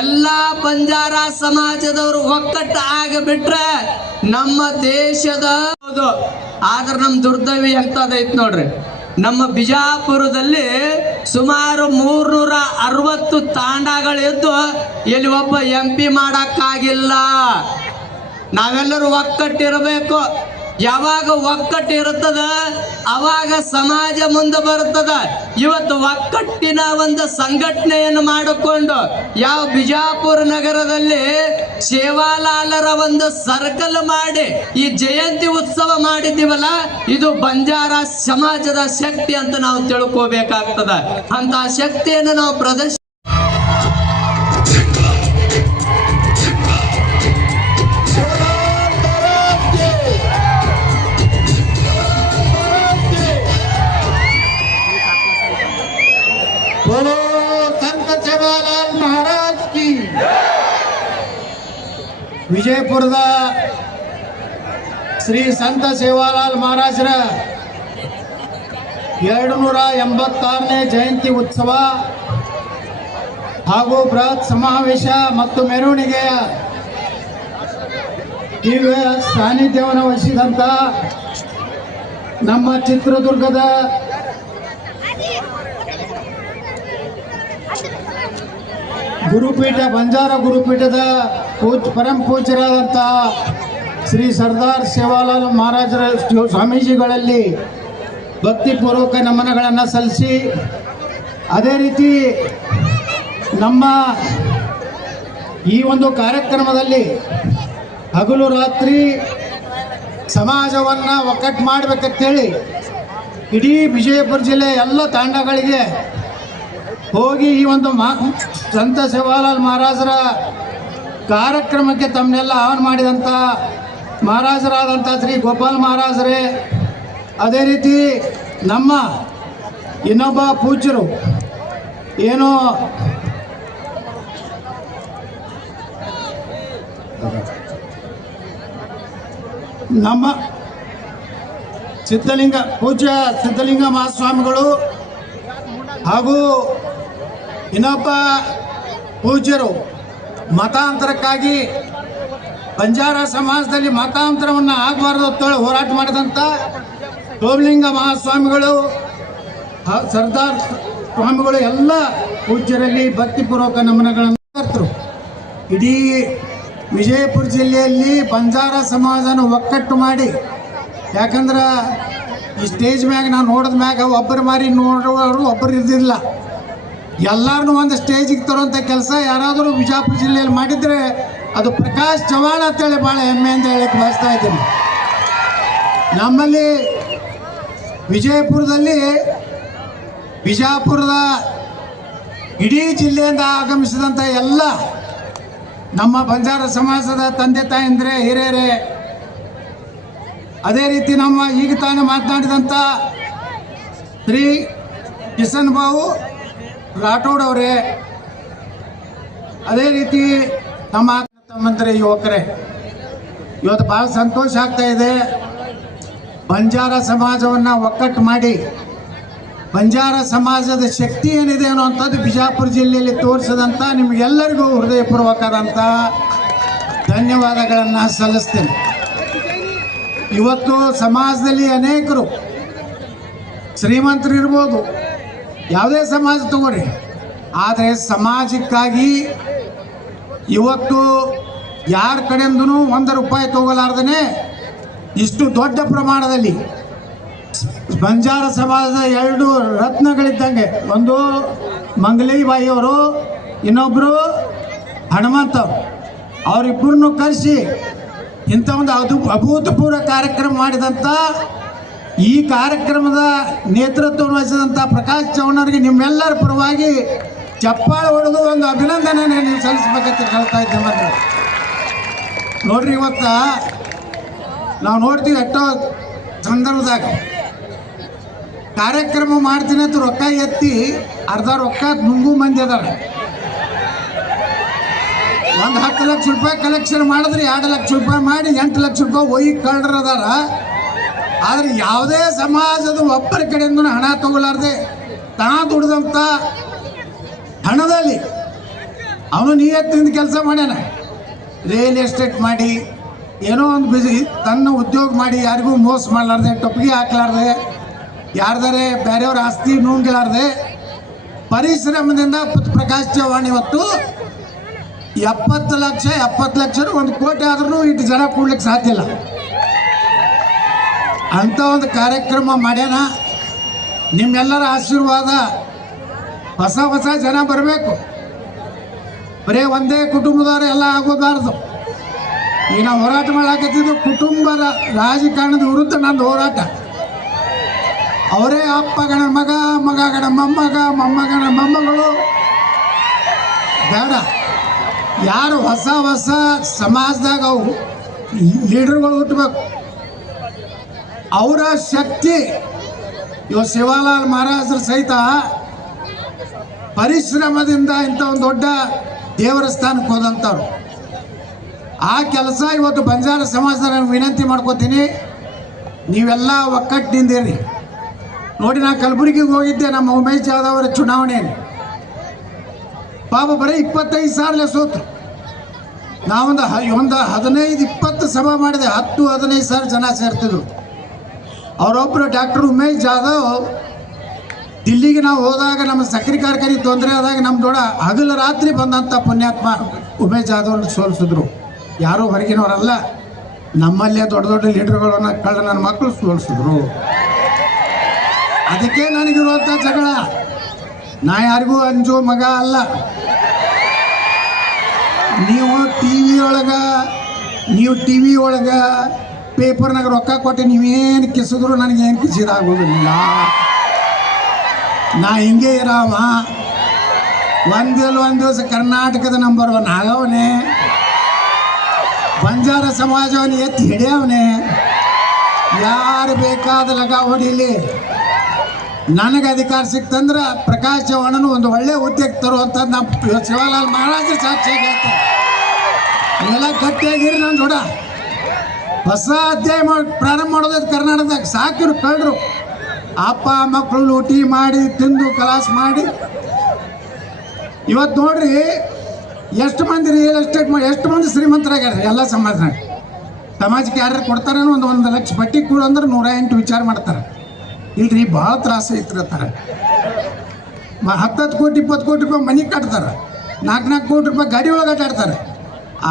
ಎಲ್ಲಾ ಬಂಜಾರ ಸಮಾಜದವರು ಒಕ್ಕಟ್ಟು ಆಗಿಬಿಟ್ರೆ ನಮ್ಮ ದೇಶದ ಆದ್ರೆ ನಮ್ಮ ದುರ್ದೈವಿ ಎಂತದೈತ್ ನೋಡ್ರಿ ನಮ್ಮ ಬಿಜಾಪುರದಲ್ಲಿ ಸುಮಾರು 360 ತಾಂಡಗಳಿದ್ದು ಇಲ್ಲಿ ಒಬ್ಬ MP ಮಾಡಕ್ಕಾಗಿಲ್ಲ ನಾವೆಲ್ಲರೂ ಒಕ್ಕಟ್ಟಿರಬೇಕು ಯಾವಾಗ ಒಕ್ಕಟ್ಟಿರುತ್ತದ ಅವಾಗ ಸಮಾಜ ಮುಂದೆ ಬರುತ್ತದ ಇವತ್ತು ಒಕ್ಕಟ್ಟಿನ ಒಂದು ಸಂಘಟನೆಯನ್ನು ಮಾಡಿಕೊಂಡು ಯಾವ ಬಿಜಾಪುರ ನಗರದಲ್ಲಿ ಸೇವಾಲಾಲರ ಒಂದು ಸರ್ಕಲ್ ಮಾಡಿ ಈ ಜಯಂತಿ ಉತ್ಸವ ಮಾಡಿದ್ದೀವಲ್ಲ ಇದು ಬಂಜಾರ ಸಮಾಜದ ಶಕ್ತಿ ಅಂತ ನಾವು ತಿಳ್ಕೋಬೇಕಾಗ್ತದ ಅಂತ ಶಕ್ತಿಯನ್ನು ನಾವು ಪ್ರದರ್ಶನ बोलो संत सेवालाल महाराज की ವಿಜಯಪುರದ ಶ್ರೀ ಸಂತ ಸೇವಾಲಾಲ್ ಮಹಾರಾಜರ 286ನೇ ಜಯಂತಿ ಉತ್ಸವ ಹಾಗೂ ಬೃಹತ್ ಸಮಾವೇಶ ಮತ್ತು ಮೆರವಣಿಗೆಯ ದಿವ್ಯ ಸಾನ್ನಿಧ್ಯವನ್ನು ವಹಿಸಿದಂಥ ನಮ್ಮ ಚಿತ್ರದುರ್ಗದ ಗುರುಪೀಠ ಬಂಜಾರ ಗುರುಪೀಠದ ಪರಮ ಪೂಜ್ಯರಾದಂತಹ ಶ್ರೀ ಸರ್ದಾರ್ ಸೇವಾಲಾಲ್ ಮಹಾರಾಜರ ಸ್ವಾಮೀಜಿಗಳಲ್ಲಿ ಭಕ್ತಿಪೂರ್ವಕ ನಮನಗಳನ್ನು ಸಲ್ಲಿಸಿ, ಅದೇ ರೀತಿ ನಮ್ಮ ಈ ಒಂದು ಕಾರ್ಯಕ್ರಮದಲ್ಲಿ ಹಗಲು ರಾತ್ರಿ ಸಮಾಜವನ್ನು ಒಕ್ಕಟ್ಟು ಮಾಡಬೇಕಂತೇಳಿ ಇಡೀ ವಿಜಯಪುರ ಜಿಲ್ಲೆ ಎಲ್ಲ ತಾಂಡಗಳಿಗೆ ಹೋಗಿ ಈ ಒಂದು ಸಂತ ಸೇವಾಲಾಲ್ ಮಹಾರಾಜರ ಕಾರ್ಯಕ್ರಮಕ್ಕೆ ತಮ್ಮನ್ನೆಲ್ಲ ಆಹ್ವಾನ ಮಾಡಿದಂಥ ಮಹಾರಾಜರಾದಂಥ ಶ್ರೀ ಗೋಪಾಲ್ ಮಹಾರಾಜರೇ, ಅದೇ ರೀತಿ ನಮ್ಮ ಇನ್ನೊಬ್ಬ ಪೂಜ್ಯರು ಏನೋ ನಮ್ಮ ಪೂಜ್ಯ ಸಿದ್ಧಲಿಂಗ ಮಹಾಸ್ವಾಮಿಗಳು ಹಾಗೂ ಇನ್ನೊಬ್ಬ ಪೂಜ್ಯರು ಮತಾಂತರಕ್ಕಾಗಿ ಬಂಜಾರ ಸಮಾಜದಲ್ಲಿ ಮತಾಂತರವನ್ನು ಆಗಬಾರ್ದು ಅಂತೇಳಿ ಹೋರಾಟ ಮಾಡಿದಂಥ ಸೋಮಲಿಂಗ ಮಹಾಸ್ವಾಮಿಗಳು, ಸರ್ದಾರ್ ಸ್ವಾಮಿಗಳು ಎಲ್ಲ ಪೂಜ್ಯರಲ್ಲಿ ಭಕ್ತಿಪೂರ್ವಕ ನಮನಗಳನ್ನು ಕರ್ತರು. ಇಡೀ ವಿಜಯಪುರ ಜಿಲ್ಲೆಯಲ್ಲಿ ಬಂಜಾರ ಸಮಾಜನ ಒಕ್ಕಟ್ಟು ಮಾಡಿ, ಯಾಕಂದ್ರೆ ಈ ಸ್ಟೇಜ್ ಮ್ಯಾಗ ನಾವು ನೋಡಿದ ಮ್ಯಾಗ ಒಬ್ಬರು ಮಾರಿ ನೋಡೋರು ಒಬ್ಬರು ಇರ್ದಿಲ್ಲ, ಎಲ್ಲರನ್ನೂ ಒಂದು ಸ್ಟೇಜಿಗೆ ತರುವಂಥ ಕೆಲಸ ಯಾರಾದರೂ ವಿಜಯಪುರ ಜಿಲ್ಲೆಯಲ್ಲಿ ಮಾಡಿದರೆ ಅದು ಪ್ರಕಾಶ್ ಚವ್ಹಾಣ್ ಅಂತೇಳಿ ಭಾಳ ಹೆಮ್ಮೆಯಿಂದ ಹೇಳಕ್ಕೆ ಬಯಸ್ತಾ ಇದ್ದೀನಿ. ನಮ್ಮಲ್ಲಿ ವಿಜಯಪುರದಲ್ಲಿ ಬಿಜಾಪುರದ ಇಡೀ ಜಿಲ್ಲೆಯಿಂದ ಆಗಮಿಸಿದಂಥ ಎಲ್ಲ ನಮ್ಮ ಬಂಜಾರ ಸಮಾಜದ ತಂದೆ ತಾಯಂದ್ರೆ ಹಿರಿಯರೇ, ಅದೇ ರೀತಿ ನಮ್ಮ ಈಗ ತಾನೇ ಮಾತನಾಡಿದಂಥ ಶ್ರೀ ಕಿಸನ್ ಬಾಬು ರಾಠೋಡ್ ಅವರೇ, ಅದೇ ರೀತಿ ನಮ್ಮ ತಮ್ಮಂದ್ರೆ ಯುವಕರೇ, ಇವತ್ತು ಭಾಳ ಸಂತೋಷ ಆಗ್ತಾ ಇದೆ. ಬಂಜಾರ ಸಮಾಜವನ್ನು ಒಕ್ಕಟ್ಟು ಮಾಡಿ ಬಂಜಾರ ಸಮಾಜದ ಶಕ್ತಿ ಏನಿದೆ ಅನ್ನುವಂಥದ್ದು ಬಿಜಾಪುರ ಜಿಲ್ಲೆಯಲ್ಲಿ ತೋರಿಸಿದಂಥ ನಿಮಗೆಲ್ಲರಿಗೂ ಹೃದಯಪೂರ್ವಕವಾದಂಥ ಧನ್ಯವಾದಗಳನ್ನು ಸಲ್ಲಿಸ್ತೇನೆ. ಇವತ್ತು ಸಮಾಜದಲ್ಲಿ ಅನೇಕರು ಶ್ರೀಮಂತರು ಇರ್ಬೋದು, ಯಾವುದೇ ಸಮಾಜ ತಗೋರಿ, ಆದರೆ ಸಮಾಜಕ್ಕಾಗಿ ಇವತ್ತು ಯಾರ ಕಡೆಯಿಂದನೂ ₹1 ತಗೋಲಾರ್ದೇ ಇಷ್ಟು ದೊಡ್ಡ ಪ್ರಮಾಣದಲ್ಲಿ ಬಂಜಾರ ಸಮಾಜದ 2 ರತ್ನಗಳಿದ್ದಂಗೆ, ಒಂದು ಮಂಗಲೀಬಾಯಿಯವರು, ಇನ್ನೊಬ್ಬರು ಹನುಮಂತ, ಅವರಿಬ್ಬರನ್ನು ಕರೆಸಿ ಇಂಥ ಒಂದು ಅಭೂತಪೂರ್ವ ಕಾರ್ಯಕ್ರಮ ಮಾಡಿದಂಥ ಈ ಕಾರ್ಯಕ್ರಮದ ನೇತೃತ್ವವನ್ನು ವಹಿಸಿದಂಥ ಪ್ರಕಾಶ್ ಚವ್ಹಾಣ್ ಅವರಿಗೆ ನಿಮ್ಮೆಲ್ಲರ ಪರವಾಗಿ ಚಪ್ಪಾಳೆ ಹೊಡೆದು ಒಂದು ಅಭಿನಂದನೆ ನೀವು ಸಲ್ಲಿಸ್ಬೇಕಂತ ಹೇಳ್ತಾ ಇದ್ದೆ. ಮಾತ್ರ ನೋಡ್ರಿ, ಇವತ್ತು ನಾವು ನೋಡ್ತೀವಿ ಎಷ್ಟೋ ಸಂದರ್ಭದಾಗ ಕಾರ್ಯಕ್ರಮ ಮಾಡ್ತೀನಿ ಅಂತ ರೊಕ್ಕ ಎತ್ತಿ ಅರ್ಧ ರೊಕ್ಕ ನುಂಗು ಮಂದಿ ಅದಾರೆ. ಒಂದು ₹10 ಲಕ್ಷ ಕಲೆಕ್ಷನ್ ಮಾಡಿದ್ರೆ ₹2 ಲಕ್ಷ ಮಾಡಿ ₹8 ಲಕ್ಷ ಒಯ್ಯಿ ಕಳ್ಳರು ಅದಾರ. ಆದರೆ ಯಾವುದೇ ಸಮಾಜದ ಒಬ್ಬರ ಕಡೆಯಿಂದ ಹಣ ತಗೊಳ್ಳಾರ್ದೆ ತಾ ದುಡ್ದಂಥ ಹಣದಲ್ಲಿ ಅವನು ನಿಯತ್ತಿನಿಂದ ಕೆಲಸ ಮಾಡ್ಯಾನ. ರಿಯಲ್ ಎಸ್ಟೇಟ್ ಮಾಡಿ ಏನೋ ಒಂದು ತನ್ನ ಉದ್ಯೋಗ ಮಾಡಿ ಯಾರಿಗೂ ಮೋಸ ಮಾಡಲಾರ್ದೆ, ಟೊಪ್ಪಿಗೆ ಹಾಕ್ಲಾರ್ದೆ, ಯಾರ್ದಾರೆ ಬೇರೆಯವ್ರ ಆಸ್ತಿ ನುಂಗಲಾರ್ದೆ ಪರಿಶ್ರಮದಿಂದ ಪ್ರಕಾಶ್ ಚವ್ಹಾಣ್ ಇವತ್ತು 70 ಲಕ್ಷ 1 ಕೋಟಿ ಆದ್ರೂ ಇಟ್ಟು ಜನ ಕೂಡ್ಲಿಕ್ಕೆ ಸಾಧ್ಯ ಇಲ್ಲ ಅಂತ ಒಂದು ಕಾರ್ಯಕ್ರಮ ಮಾಡ್ಯಾನ. ನಿಮ್ಮೆಲ್ಲರ ಆಶೀರ್ವಾದ, ಹೊಸ ಜನ ಬರಬೇಕು. ಬರೀ ಒಂದೇ ಕುಟುಂಬದವರು ಎಲ್ಲ ಆಗೋಬಾರ್ದು. ಈಗ ನಾವು ಹೋರಾಟ ಮಾಡಾಕತ್ತಿದ್ದು ಕುಟುಂಬ ರಾಜಕಾರಣದ ವಿರುದ್ಧ ನಂದು ಹೋರಾಟ. ಅವರೇ ಅಪ್ಪಗಣ ಮಗ, ಮಗಗಣ ಮೊಮ್ಮಗಣ ಮೊಮ್ಮಗಳು ಬೇಡ. ಯಾರು ಹೊಸ ಸಮಾಜದಾಗ ಅವು ಲೀಡರ್ಗಳು ಹುಟ್ಟಬೇಕು. ಅವರ ಶಕ್ತಿ ಇವ ಸೇವಾಲಾಲ್ ಮಹಾರಾಜರ ಸಹಿತ ಪರಿಶ್ರಮದಿಂದ ಇಂಥ ಒಂದು ದೊಡ್ಡ ದೇವರ ಸ್ಥಾನಕ್ಕೆ ಹೋದಂಥವ್ರು. ಆ ಕೆಲಸ ಇವತ್ತು ಬಂಜಾರ ಸಮಾಜದ ನಾನು ವಿನಂತಿ ಮಾಡ್ಕೋತೀನಿ, ನೀವೆಲ್ಲ ಒಕ್ಕಟ್ಟಿನಿಂದಿರಿ. ನೋಡಿ, ನಾ ಕಲಬುರಗಿಗೆ ಹೋಗಿದ್ದೆ ನಮ್ಮ ಉಮೇಶ್ ಜಾಧವ್ ಅವರ ಚುನಾವಣೆಯಲ್ಲಿ. ಪಾಪ ಬರೀ 25 ಸಾವಿರ ಸೋತು. ನಾವೊಂದು 15-20 ಸಭಾ ಮಾಡಿದೆ. 10-15 ಸಾವಿರ ಜನ ಸೇರ್ತಿದ್ರು. ಅವರೊಬ್ಬರು ಡಾಕ್ಟರ್ ಉಮೇಶ್ ಜಾಧವ್ ದಿಲ್ಲಿಗೆ ನಾವು ಹೋದಾಗ ನಮ್ಮ ಸಕ್ಕರೆ ಕಾರ್ಖಾನೆ ತೊಂದರೆ ಆದಾಗ ನಮ್ಮ ದೊಡ್ಡ ಹಗಲು ರಾತ್ರಿ ಬಂದಂಥ ಪುಣ್ಯಾತ್ಮ ಉಮೇಶ್ ಜಾಧವ್ ಸೋಲಿಸಿದ್ರು. ಯಾರೂ ಹೊರಗಿನವರಲ್ಲ, ನಮ್ಮಲ್ಲೇ ದೊಡ್ಡ ದೊಡ್ಡ ಲೀಡರ್ಗಳನ್ನ ನನ್ನ ಮಕ್ಕಳು ಸೋಲಿಸಿದ್ರು. ಅದಕ್ಕೆ ನನಗಿರುವಂಥ ಜಗಳ. ನಾ ಯಾರಿಗೂ ಅಂಜೋ ಮಗ ಅಲ್ಲ. ನೀವು ಟಿ ವಿ ಒಳಗೆ ಪೇಪರ್ನಾಗ ರೊಕ್ಕ ಕೊಟ್ಟು ನೀವೇನು ಕಿಸಿದ್ರು ನನಗೇನು ಕಿಸಿದಾಗೋದಿಲ್ಲ. ನಾ ಹಿಂಗೆ ಇರಾವ. ಒಂದು ದಿವಸ ಕರ್ನಾಟಕದ ನಂಬರ್ 1 ಆಗವನೇ, ಬಂಜಾರ ಸಮಾಜವನ್ನು ಎತ್ತಿ ಹಿಡಿಯವನೇ. ಯಾರು ಬೇಕಾದ ಲಗ ಹೊಡಿಲಿ. ನನಗೆ ಅಧಿಕಾರ ಸಿಕ್ತಂದ್ರೆ ಪ್ರಕಾಶ್ ಚವ್ಹಾಣನು ಒಂದು ಒಳ್ಳೆ ಹುದ್ದೆಗೆ ತರುವಂಥದ್ದು ನಮ್ಮ ಶಿವಲಾಲ್ ಮಹಾರಾಜರು ಸಾಕ್ಷಿಯಾಗಿ ಹೇಳ್ತಾರೆ. ನೀವೆಲ್ಲ ಗಟ್ಟಿಯಾಗಿರಿ. ನಾನು ನೋಡ ಹೊಸ ಅಧ್ಯಾಯ ಪ್ರಾರಂಭ ಮಾಡೋದು ಕರ್ನಾಟಕದಾಗ. ಸಾಕಿರು ಕಳ್ಳರು ಅಪ್ಪ ಮಕ್ಕಳು ಲೂಟಿ ಮಾಡಿ ತಿಂದು ಕಲಾಸ ಮಾಡಿ. ಇವತ್ತು ನೋಡ್ರಿ ಎಷ್ಟು ಮಂದಿ ರಿಯಲ್ ಎಸ್ಟೇಟ್ ಮಾಡಿ ಎಷ್ಟು ಮಂದಿ ಶ್ರೀಮಂತರಾಗ್ಯಾರ ಎಲ್ಲ ಸಮಾಜನಾಗ. ಸಮಾಜಕ್ಕೆ ಯಾರು ಕೊಡ್ತಾರೇನೋ 1 ಲಕ್ಷ ಪಟ್ಟಿ ಕೊಡು ಅಂದ್ರೆ 108 ವಿಚಾರ ಮಾಡ್ತಾರೆ. ಇಲ್ರಿ ಭಾಳ ತ್ರಾಸ ಐತಿರ್ತಾರೆ. 10 ಕೋಟಿ 20 ಕೋಟಿ ರೂಪಾಯಿ ಮನೆ ಕಟ್ತಾರೆ. 4 ಕೋಟಿ ರೂಪಾಯಿ ಗಾಡಿ ಒಳಗೆ ಆಟಾಡ್ತಾರೆ.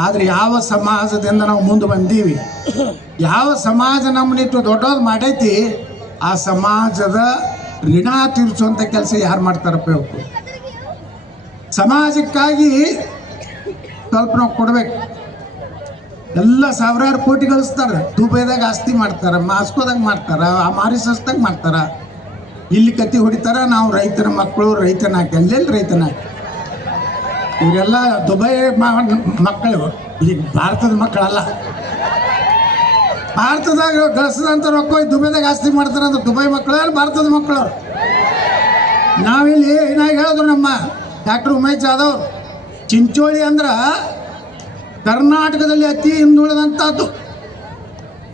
ಆದರೆ ಯಾವ ಸಮಾಜದಿಂದ ನಾವು ಮುಂದೆ ಬಂದೀವಿ, ಯಾವ ಸಮಾಜ ನಮ್ಮನ್ನಿಟ್ಟು ದೊಡ್ಡದು ಮಾಡೈತಿ, ಆ ಸಮಾಜದ ಋಣ ತೀರಿಸುವಂಥ ಕೆಲಸ ಯಾರು ಮಾಡ್ತಾರಪ್ಪ ಇವತ್ತು? ಸಮಾಜಕ್ಕಾಗಿ ಸ್ವಲ್ಪ ನಾವು ಕೊಡ್ಬೇಕು. ಎಲ್ಲ ಸಾವಿರಾರು ಕೋಟಿ ಗಳಿಸ್ತಾರೆ. ದುಬೈದಾಗ ಆಸ್ತಿ ಮಾಡ್ತಾರೆ, ಮಾಸ್ಕೋದಾಗ ಮಾಡ್ತಾರೆ, ಮಾರಿಸಸ್ದಾಗ ಮಾಡ್ತಾರೆ. ಇಲ್ಲಿ ಕತ್ತಿ ಹೊಡಿತಾರೆ. ನಾವು ರೈತರ ಮಕ್ಕಳು, ರೈತನಾಕಿ ಅಲ್ಲೆಲ್ಲಿ ರೈತನಾಕಿ. ಇವರೆಲ್ಲ ದುಬೈ ಮಕ್ಕಳು, ಈ ಭಾರತದ ಮಕ್ಕಳಲ್ಲ. ಭಾರತದಾಗ ಗಳಿಸಿದಂಥ ರೊಕ್ಕ ದುಬೈದಾಗ ಆಸ್ತಿ ಮಾಡ್ತಾರೆ ಅಂದ್ರೆ ದುಬೈ ಮಕ್ಕಳು ಭಾರತದ ಮಕ್ಕಳು. ನಾವಿಲ್ಲಿ ಏನಾಗಿ ಹೇಳಿದ್ರು ನಮ್ಮ ಡಾಕ್ಟರ್ ಉಮೇಶ್ ಜಾಧವ್, ಚಿಂಚೋಳಿ ಅಂದ್ರೆ ಕರ್ನಾಟಕದಲ್ಲಿ ಅತಿ ಹಿಂದುಳಿದಂಥದ್ದು.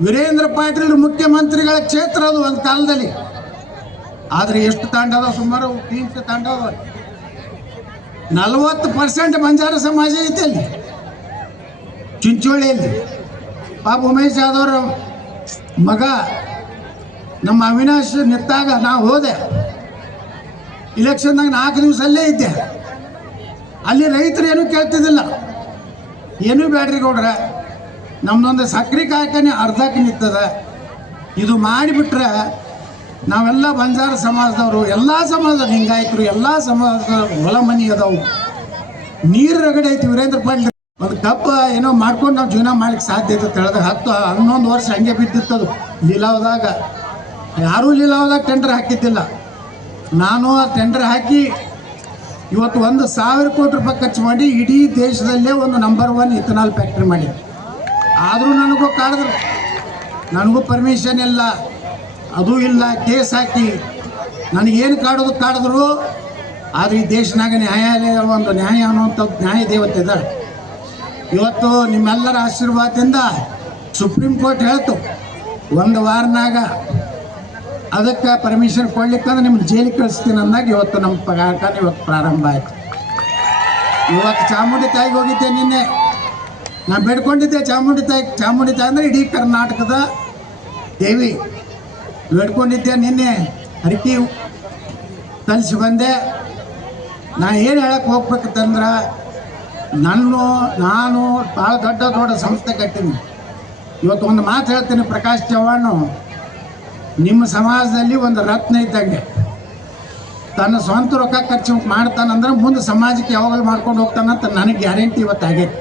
ವೀರೇಂದ್ರ ಪಾಟೀಲ್ ಮುಖ್ಯಮಂತ್ರಿಗಳ ಕ್ಷೇತ್ರ ಅದು ಒಂದು ಕಾಲದಲ್ಲಿ. ಆದರೆ ಎಷ್ಟು ತಾಂಡವ? ಸುಮಾರು 300 ತಾಂಡವ. 40% ಬಂಜಾರ ಸಮಾಜ ಐತೆ ಅಲ್ಲಿ ಚಿಂಚೋಳಿಯಲ್ಲಿ. ಪಾಪ ಉಮೇಶ್ ಜಾಧವ್ರ ಮಗ ನಮ್ಮ ಅವಿನಾಶ್ ನಿಂತಾಗ ನಾವು ಹೋದೆ. ಇಲೆಕ್ಷನ್ದಾಗ 4 ದಿವಸ ಅಲ್ಲೇ ಇದ್ದೆ. ಅಲ್ಲಿ ರೈತರು ಏನೂ ಕೇಳ್ತಿದ್ದಿಲ್ಲ. ಏನೂ ಬೇಡ್ರಿ ಗೌಡ್ರ, ನಮ್ಮದೊಂದು ಸಕ್ರೆ ಕಾರ್ಖಾನೆ ಅರ್ಧಕ್ಕೆ ನಿಂತದ. ಇದು ಮಾಡಿಬಿಟ್ರೆ ನಾವೆಲ್ಲ ಬಂಜಾರ ಸಮಾಜದವರು, ಎಲ್ಲ ಸಮಾಜದ ಲಿಂಗಾಯತರು, ಎಲ್ಲ ಸಮಾಜದ ಹೊಲ ಮನಿ ಅದಾವು, ನೀರು ರಗಡೆ ಐತಿ. ವೀರೇಂದ್ರ ಪಾಟೀಲ್ ಒಂದು ಕಬ್ಬ ಏನೋ ಮಾಡ್ಕೊಂಡು ನಾವು ಜೀವನ ಮಾಡ್ಲಿಕ್ಕೆ ಸಾಧ್ಯ ಐತೆ ತಿಳಿದ 10-11 ವರ್ಷ ಹಂಗೆ ಬಿದ್ದಿತ್ತದು ಲೀಲಾವದಾಗ. ಯಾರೂ ಲೀಲಾವದಾಗ ಟೆಂಡರ್ ಹಾಕಿದ್ದಿಲ್ಲ. ನಾನು ಆ ಟೆಂಡರ್ ಹಾಕಿ ಇವತ್ತು 1,000 ಕೋಟಿ ರೂಪಾಯಿ ಖರ್ಚು ಮಾಡಿ ಇಡೀ ದೇಶದಲ್ಲೇ ಒಂದು ನಂಬರ್ 1 ಇಥನಾಲ್ ಫ್ಯಾಕ್ಟ್ರಿ ಮಾಡಿ. ಆದರೂ ನನಗೂ ಕಾಡಿದ್ರು, ನನಗೂ ಪರ್ಮಿಷನ್ ಇಲ್ಲ, ಅದು ಇಲ್ಲ, ಕೇಸ್ ಹಾಕಿ ನನಗೇನು ಕಾಡಿದ್ರು. ಆದರೆ ಈ ದೇಶನಾಗ ನ್ಯಾಯಾಲಯ ಒಂದು ನ್ಯಾಯ ಅನ್ನುವಂಥದ್ದು ನ್ಯಾಯ ದೇವತೆ ಇದ್ದಾರೆ. ಇವತ್ತು ನಿಮ್ಮೆಲ್ಲರ ಆಶೀರ್ವಾದದಿಂದ ಸುಪ್ರೀಂ ಕೋರ್ಟ್ ಹೇಳ್ತು 1 ವಾರನಾಗ ಅದಕ್ಕೆ ಪರ್ಮಿಷನ್ ಕೊಡ್ಲಿಕ್ಕಂದ್ರೆ ನಿಮ್ಗೆ ಜೈಲಿಗೆ ಕಳಿಸ್ತೀನಿ ಅಂದಾಗ ಇವತ್ತು ನಮ್ಮ ಕಾರ್ಖಾನೆ ಇವತ್ತು ಪ್ರಾರಂಭ ಆಯಿತು. ಇವತ್ತು ಚಾಮುಂಡಿ ತಾಯಿಗೆ ಹೋಗಿದ್ದೆ ನಿನ್ನೆ. ನಾನು ಬೇಡ್ಕೊಂಡಿದ್ದೆ ಚಾಮುಂಡಿ ತಾಯಿ ಅಂದರೆ ಇಡೀ ಕರ್ನಾಟಕದ ದೇವಿ. ಬೇಡ್ಕೊಂಡಿದ್ದೆ ನಿನ್ನೆ, ಹರಕೆ ತಲಿಸಿ ಬಂದೆ. ನಾ ಏನು ಹೇಳಕ್ಕೆ ಹೋಗ್ಬೇಕಂತಂದ್ರೆ ನಾನು ಭಾಳ ದೊಡ್ಡ ಸಂಸ್ಥೆ ಕಟ್ಟೀನಿ. ಇವತ್ತು ಒಂದು ಮಾತು ಹೇಳ್ತೀನಿ, ಪ್ರಕಾಶ್ ಚವ್ಹಾಣ್ ನಿಮ್ಮ ಸಮಾಜದಲ್ಲಿ ಒಂದು ರತ್ನ ಇದ್ದಂಗೆ. ತನ್ನ ಸ್ವಂತ ರೊಕ್ಕ ಖರ್ಚು ಮಾಡ್ತಾನಂದ್ರೆ ಮುಂದೆ ಸಮಾಜಕ್ಕೆ ಯಾವಾಗಲೂ ಮಾಡ್ಕೊಂಡು ಹೋಗ್ತಾನಂತ ನನಗೆ ಗ್ಯಾರಂಟಿ ಇವತ್ತು ಆಗೈತೆ.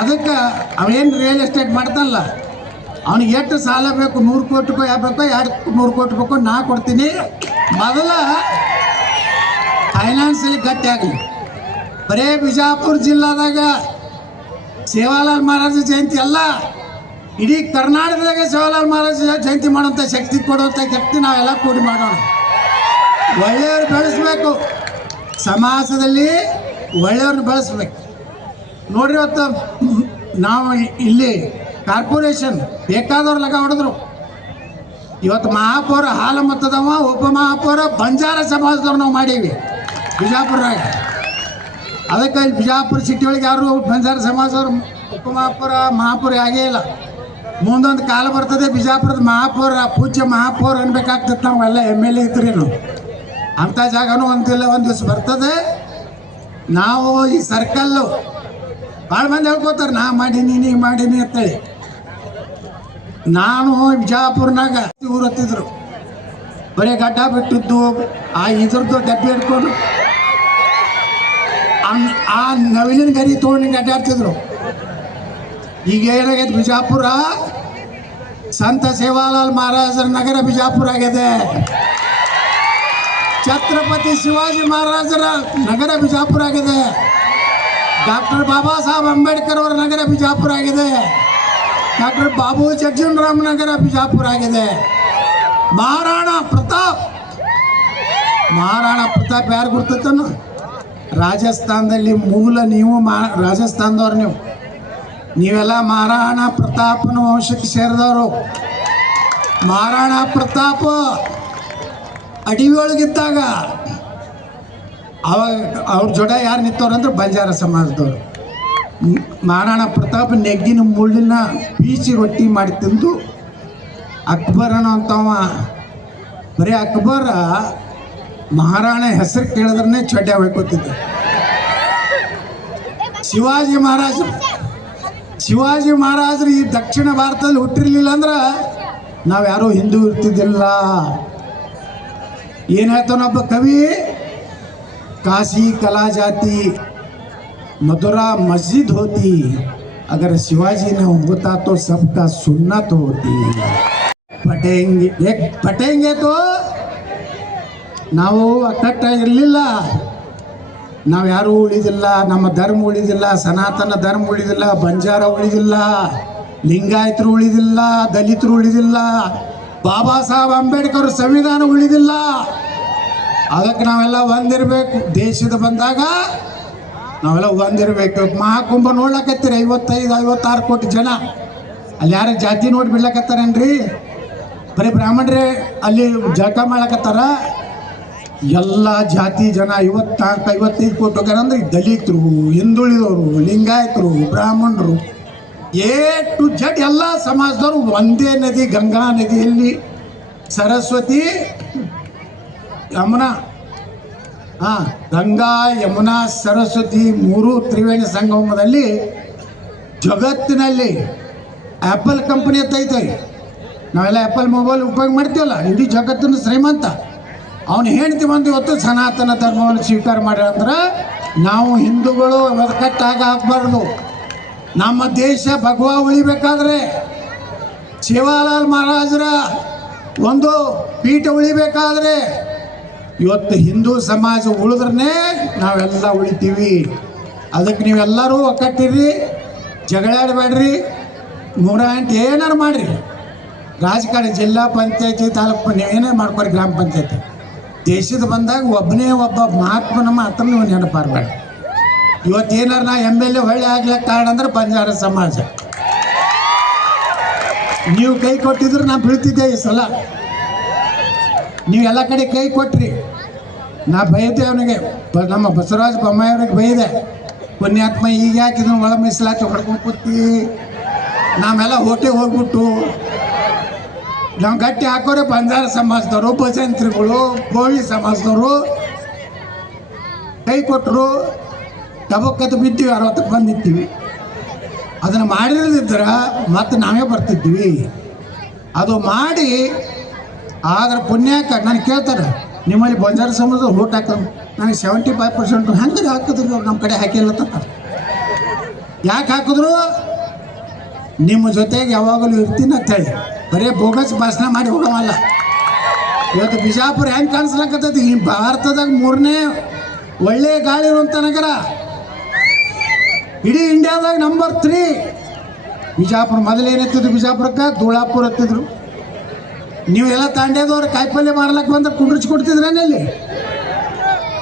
ಅದಕ್ಕೆ ಅವೇನು ರಿಯಲ್ ಎಸ್ಟೇಟ್ ಮಾಡ್ತಾನಲ್ಲ, ಅವನಿಗೆ ಎಷ್ಟು ಸಾಲ ಬೇಕು, 100 ಕೋಟಿ ರೂಪಾಯಿ ಬೇಕು, 200 ಕೋಟಿ ಬೇಕು, ನಾ ಕೊಡ್ತೀನಿ. ಮೊದಲ ಫೈನಾನ್ಸಲ್ಲಿ ಗಟ್ಟಿ ಆಗಲಿ. ಬರೇ ಬಿಜಾಪುರ ಜಿಲ್ಲಾದಾಗ ಸೇವಾಲಾಲ್ ಮಹಾರಾಜ ಜಯಂತಿ ಅಲ್ಲ, ಇಡೀ ಕರ್ನಾಟಕದಾಗ ಸೇವಾಲಾಲ್ ಮಹಾರಾಜ ಜಯಂತಿ ಮಾಡುವಂಥ ಶಕ್ತಿ ಕೊಡುವಂಥ ಶಕ್ತಿ ನಾವೆಲ್ಲ ಕೂಡಿ ಮಾಡೋಣ. ಒಳ್ಳೆಯವ್ರು ಬೆಳೆಸ್ಬೇಕು, ಸಮಾಜದಲ್ಲಿ ಒಳ್ಳೆಯವ್ರನ್ನ ಬೆಳೆಸ್ಬೇಕು. ನೋಡ್ರಿ, ಇವತ್ತು ನಾವು ಇಲ್ಲಿ ಕಾರ್ಪೊರೇಷನ್ ಬೇಕಾದವ್ರು ಲಗ ಹೊಡೆದ್ರು. ಇವತ್ತು ಮಹಾಪೌರ ಹಾಲ ಮತದವ, ಉಪ ಮಹಾಪೌರ ಬಂಜಾರ ಸಮಾಜದವ್ರು ನಾವು ಮಾಡೀವಿ ಬಿಜಾಪುರದಾಗ. ಅದಕ್ಕೆ ಇಲ್ಲಿ ಬಿಜಾಪುರ ಸಿಟಿ ಒಳಗೆ ಯಾರು ಬಂಜಾರ ಸಮಾಜದವ್ರು ಉಪ ಮಹಾಪೌರ ಆಗೇ ಇಲ್ಲ. ಮುಂದೊಂದು ಕಾಲ ಬರ್ತದೆ ಬಿಜಾಪುರದ ಮಹಾಪೌರ, ಪೂಜ್ಯ ಮಹಾಪೌರ ಅನ್ಬೇಕಾಗ್ತದೆ. ನಾವೆಲ್ಲ MLA ಇದ್ರೇನು ಅಂಥ ಜಾಗನೂ ಒಂದಿಲ್ಲ, ಒಂದು ದಿವಸ ಬರ್ತದೆ. ನಾವು ಈ ಸರ್ಕಲ್ಲು ಭಾಳ ಮಂದಿ ಹೇಳ್ಕೊತಾರೆ, ನಾ ಮಾಡೀನಿ ನೀ ಮಾಡೀನಿ ಅಂತೇಳಿ. ನಾನು ಬಿಜಾಪುರ್ನಾಗ ಊರು ಹತ್ತಿದ್ರು, ಬರೀ ಗಡ್ಡ ಬಿಟ್ಟಿದ್ದು ಇದ್ರದ್ದು ಡಬ್ಬಿ ಹಿಡ್ಕೊಂಡು ಆ ನವಿಲಿನ ಗರಿ ತೊಗೊಂಡು ಅಡ್ಡಾಡ್ತಿದ್ರು. ಈಗ ಏನಾಗೈತೆ, ಬಿಜಾಪುರ ಸಂತ ಸೇವಾಲಾಲ್ ಮಹಾರಾಜರ ನಗರ ಬಿಜಾಪುರ ಆಗಿದೆ. ಛತ್ರಪತಿ ಶಿವಾಜಿ ಮಹಾರಾಜರ ನಗರ ಬಿಜಾಪುರ ಆಗಿದೆ. ಡಾಕ್ಟರ್ ಬಾಬಾ ಸಾಹೇಬ್ ಅಂಬೇಡ್ಕರ್ ಅವರ ನಗರ ಬಿಜಾಪುರ ಆಗಿದೆ. ಡಾಕ್ಟರ್ ಬಾಬು ಜಗಜೀವನರಾಮ್ ನಗರ ಬಿಜಾಪುರ ಆಗಿದೆ. ಮಹಾರಾಣಾ ಪ್ರತಾಪ್ ಯಾರು ಗುರ್ತತನು? ರಾಜಸ್ಥಾನದಲ್ಲಿ ಮೂಲ ನೀವು ರಾಜಸ್ಥಾನದವ್ರು, ನೀವೆಲ್ಲ ಮಹಾರಾಣಾ ಪ್ರತಾಪನ ವಂಶಕ್ಕೆ ಸೇರಿದವರು. ಮಹಾರಾಣಾ ಪ್ರತಾಪ್ ಅಡವಿ ಒಳಗಿದ್ದಾಗ ಅವಾಗ ಅವ್ರ ಜೋಡ ಯಾರು ನಿಂತವ್ರು ಅಂದ್ರೆ ಬಂಜಾರ ಸಮಾಜದವರು. ಮಹಾರಾಣಾ ಪ್ರತಾಪ್ ನೆಗ್ಗಿನ ಮುಳ್ಳಿನ ಬೀಸಿ ರೊಟ್ಟಿ ಮಾಡಿ ತಿಂದು ಅಕ್ಬರನ ಅಂತವ, ಬರೀ ಅಕ್ಬರ ಮಹಾರಾಣ ಹೆಸರು ಕೇಳಿದ್ರೆ ಚಡ್ಡ ಹೊಯ್ಕೋತಿದ್ದ. ಶಿವಾಜಿ ಮಹಾರಾಜರು ಈ ದಕ್ಷಿಣ ಭಾರತದಲ್ಲಿ ಹುಟ್ಟಿರ್ಲಿಲ್ಲ ಅಂದ್ರೆ ನಾವು ಯಾರೂ ಹಿಂದೂ ಇರ್ತಿದ್ದಿಲ್ಲ. ಏನು ಹೇಳ್ತಾನೊಬ್ಬ ಕವಿ, काशी कला जाती मथुरा मस्जिद होती अगर शिवाजी न होता तो सबका सुन्नत होती. ಪಟೇಂಗೆ ತೋ ನಾವು ಅಕ್ಕಟ್ಟಾಗಿರಲಿಲ್ಲ, ನಾವು ಯಾರೂ ಉಳಿದಿಲ್ಲ, ನಮ್ಮ ಧರ್ಮ ಉಳಿದಿಲ್ಲ, ಸನಾತನ ಧರ್ಮ ಉಳಿದಿಲ್ಲ, ಬಂಜಾರ ಉಳಿದಿಲ್ಲ, ಲಿಂಗಾಯತರು ಉಳಿದಿಲ್ಲ, ದಲಿತರು ಉಳಿದಿಲ್ಲ, ಬಾಬಾ ಸಾಹೇಬ್ ಅಂಬೇಡ್ಕರ್ ಸಂವಿಧಾನ ಉಳಿದಿಲ್ಲ. ಅದಕ್ಕೆ ನಾವೆಲ್ಲ ಒಂದಿರಬೇಕು. ದೇಶದ ಬಂದಾಗ ನಾವೆಲ್ಲ ಒಂದಿರಬೇಕು. ಮಹಾಕುಂಭ ನೋಡ್ಲಕತ್ತೀರಿ, 55-56 ಕೋಟಿ ಜನ. ಅಲ್ಲಿ ಯಾರು ಜಾತಿ ನೋಡಿ ಬಿಡ್ಲಕತ್ತಾರೇನ್ರಿ? ಬರೀ ಬ್ರಾಹ್ಮಣರೇ ಅಲ್ಲಿ ಜಳಕ ಮಾಡ್ಲಕತ್ತಾರ. ಎಲ್ಲ ಜಾತಿ ಜನ 54-55 ಕೋಟಿ ಹೋಗ್ಯಾರ. ಅಂದ್ರೆ ದಲಿತರು, ಹಿಂದುಳಿದವರು, ಲಿಂಗಾಯತರು, ಬ್ರಾಹ್ಮಣರು, A to Z ಎಲ್ಲ ಸಮಾಜದವರು ಒಂದೇ ನದಿ, ಗಂಗಾ ನದಿಯಲ್ಲಿ ಸರಸ್ವತಿ ಯಮುನಾ, ಗಂಗಾ ಯಮುನಾ ಸರಸ್ವತಿ 3 ತ್ರಿವೇಣಿ ಸಂಗಮದಲ್ಲಿ ಜಗತ್ತಿನಲ್ಲಿ ಆ್ಯಪಲ್ ಕಂಪನಿ ಅಂತೈತೆ. ನಾವೆಲ್ಲ ಆ್ಯಪಲ್ ಮೊಬೈಲ್ ಉಪಯೋಗ ಮಾಡ್ತೀವಲ್ಲ, ಇಡೀ ಜಗತ್ತಿನ ಶ್ರೀಮಂತ. ಅವನು ಹೆಂಡ್ತಿ ಬಂದು ಇವತ್ತು ಸನಾತನ ಧರ್ಮವನ್ನು ಸ್ವೀಕಾರ ಮಾಡ್ಯಾರ. ಅಂದ್ರೆ ನಾವು ಹಿಂದೂಗಳು ಒದಕಟ್ಟಾಗ ಆಗಬಾರ್ದು. ನಮ್ಮ ದೇಶ ಭಗವಾ ಉಳಿಬೇಕಾದ್ರೆ, ಸೇವಾಲಾಲ್ ಮಹಾರಾಜರ ಒಂದು ಪೀಠ ಉಳಿಬೇಕಾದ್ರೆ ಇವತ್ತು ಹಿಂದೂ ಸಮಾಜ ಉಳಿದ್ರೇ ನಾವೆಲ್ಲ ಉಳಿತೀವಿ. ಅದಕ್ಕೆ ನೀವೆಲ್ಲರೂ ಒಕ್ಕಟ್ಟಿರಿ, ಜಗಳಾಡಬೇಡ್ರಿ, 108 ಏನಾರು ಮಾಡಿರಿ. ರಾಜಕಾರಣ, ಜಿಲ್ಲಾ ಪಂಚಾಯತಿ, ತಾಲೂಕು ನೀವೇನೇ ಮಾಡ್ಕೊರಿ, ಗ್ರಾಮ ಪಂಚಾಯತಿ. ದೇಶದ ಬಂದಾಗ ಒಬ್ಬ ಮಹಾತ್ಮನ ಮಾತ್ರ ನೀವು ನೆನಪಾರಬೇಡ. ಇವತ್ತೇನಾರು ನಾ MLA ಹೊಳ್ಳಿ ಆಗ್ಲಿಕ್ಕೆ ಕಾರಣ ಅಂದ್ರೆ ಬಂಜಾರ ಸಮಾಜ. ನೀವು ಕೈ ಕೊಟ್ಟಿದ್ರೆ ನಾ ಬೀಳ್ತಿದ್ದೆ. ಈ ಸಲ ನೀವು ಎಲ್ಲ ಕಡೆ ಕೈ ಕೊಟ್ರಿ. ನಾ ಬೈದೆ ಅವನಿಗೆ, ನಮ್ಮ ಬಸವರಾಜ ಬೊಮ್ಮಾಯಿ ಅವ್ರಿಗೆ ಬೈದೆ, ಪುಣ್ಯಾತ್ಮ ಈಗ ಯಾಕಿದ್ರು ಒಳ ಮೀಸಲಾತಿ ಹೊಡ್ಕೊಂಡು ಕೂತಿ, ನಾವೆಲ್ಲ ಹೋಗ್ಬಿಟ್ಟು ನಾವು ಗಟ್ಟಿ ಹಾಕೋರೆ ಬಂಜಾರ ಸಮಾಜದವರು, ಭಜಂತ್ರಿಗಳು, ಗೋವಿ ಸಮಾಜದವರು ಕೈ ಕೊಟ್ಟರು. ಟಬಕ್ಕತ್ತು ಬಿದ್ದೀವಿ, 60ಕ್ಕೆ ಬಂದಿರ್ತೀವಿ. ಅದನ್ನು ಮಾಡಿರೋದಿದ್ರೆ ಮತ್ತೆ ನಾವೇ ಬರ್ತಿದ್ವಿ. ಅದು ಮಾಡಿ ಆದ್ರೆ ಪುಣ್ಯಕ್ಕೆ ನನಗೆ ಕೇಳ್ತಾರೆ, ನಿಮ್ಮಲ್ಲಿ ಬಂಜಾರ ಸಮಾಜ ಓಟ್ ಹಾಕೋದು. ನನಗೆ 75% ಹಂಗೆ ಹಾಕಿದ್ರು, ನಮ್ಮ ಕಡೆ ಹಾಕಿಲ್ಲ. ಯಾಕೆ ಹಾಕಿದ್ರು? ನಿಮ್ಮ ಜೊತೆಗೆ ಯಾವಾಗಲೂ ಇರ್ತೀನಿ ಅಂತೇಳಿ. ಬರೀ ಬೋಗಸ್ ಭಾಷಣ ಮಾಡಿ ಹೋಗೋವಲ್ಲ. ಇವತ್ತು ಬಿಜಾಪುರ ಹೆಂಗೆ ಕಾಣಿಸ್ಲಕ್ಕತ್ತೈತಿ? ಈ ಭಾರತದಾಗ 3ನೇ ಒಳ್ಳೆ ಗಾಳಿ ಇರುವಂಥ ನಗರ, ಇಡೀ ಇಂಡಿಯಾದಾಗ ನಂಬರ್ 3 ಬಿಜಾಪುರ. ಮೊದಲೇನಿತ್ತಿದ್ರು ಬಿಜಾಪುರಕ್ಕೆ? ಧೂಳಾಪುರ ಹತ್ತಿದ್ರು. ನೀವೆಲ್ಲ ತಾಂಡ್ಯದವ್ರು ಕಾಯಿಪಲ್ಯ ಮಾರ್ಲಕ್ಕೆ ಬಂದ್ರೆ ಕುಂಡ್ರಿಸಿ ಕೊಡ್ತಿದ್ರೇನಲ್ಲಿ?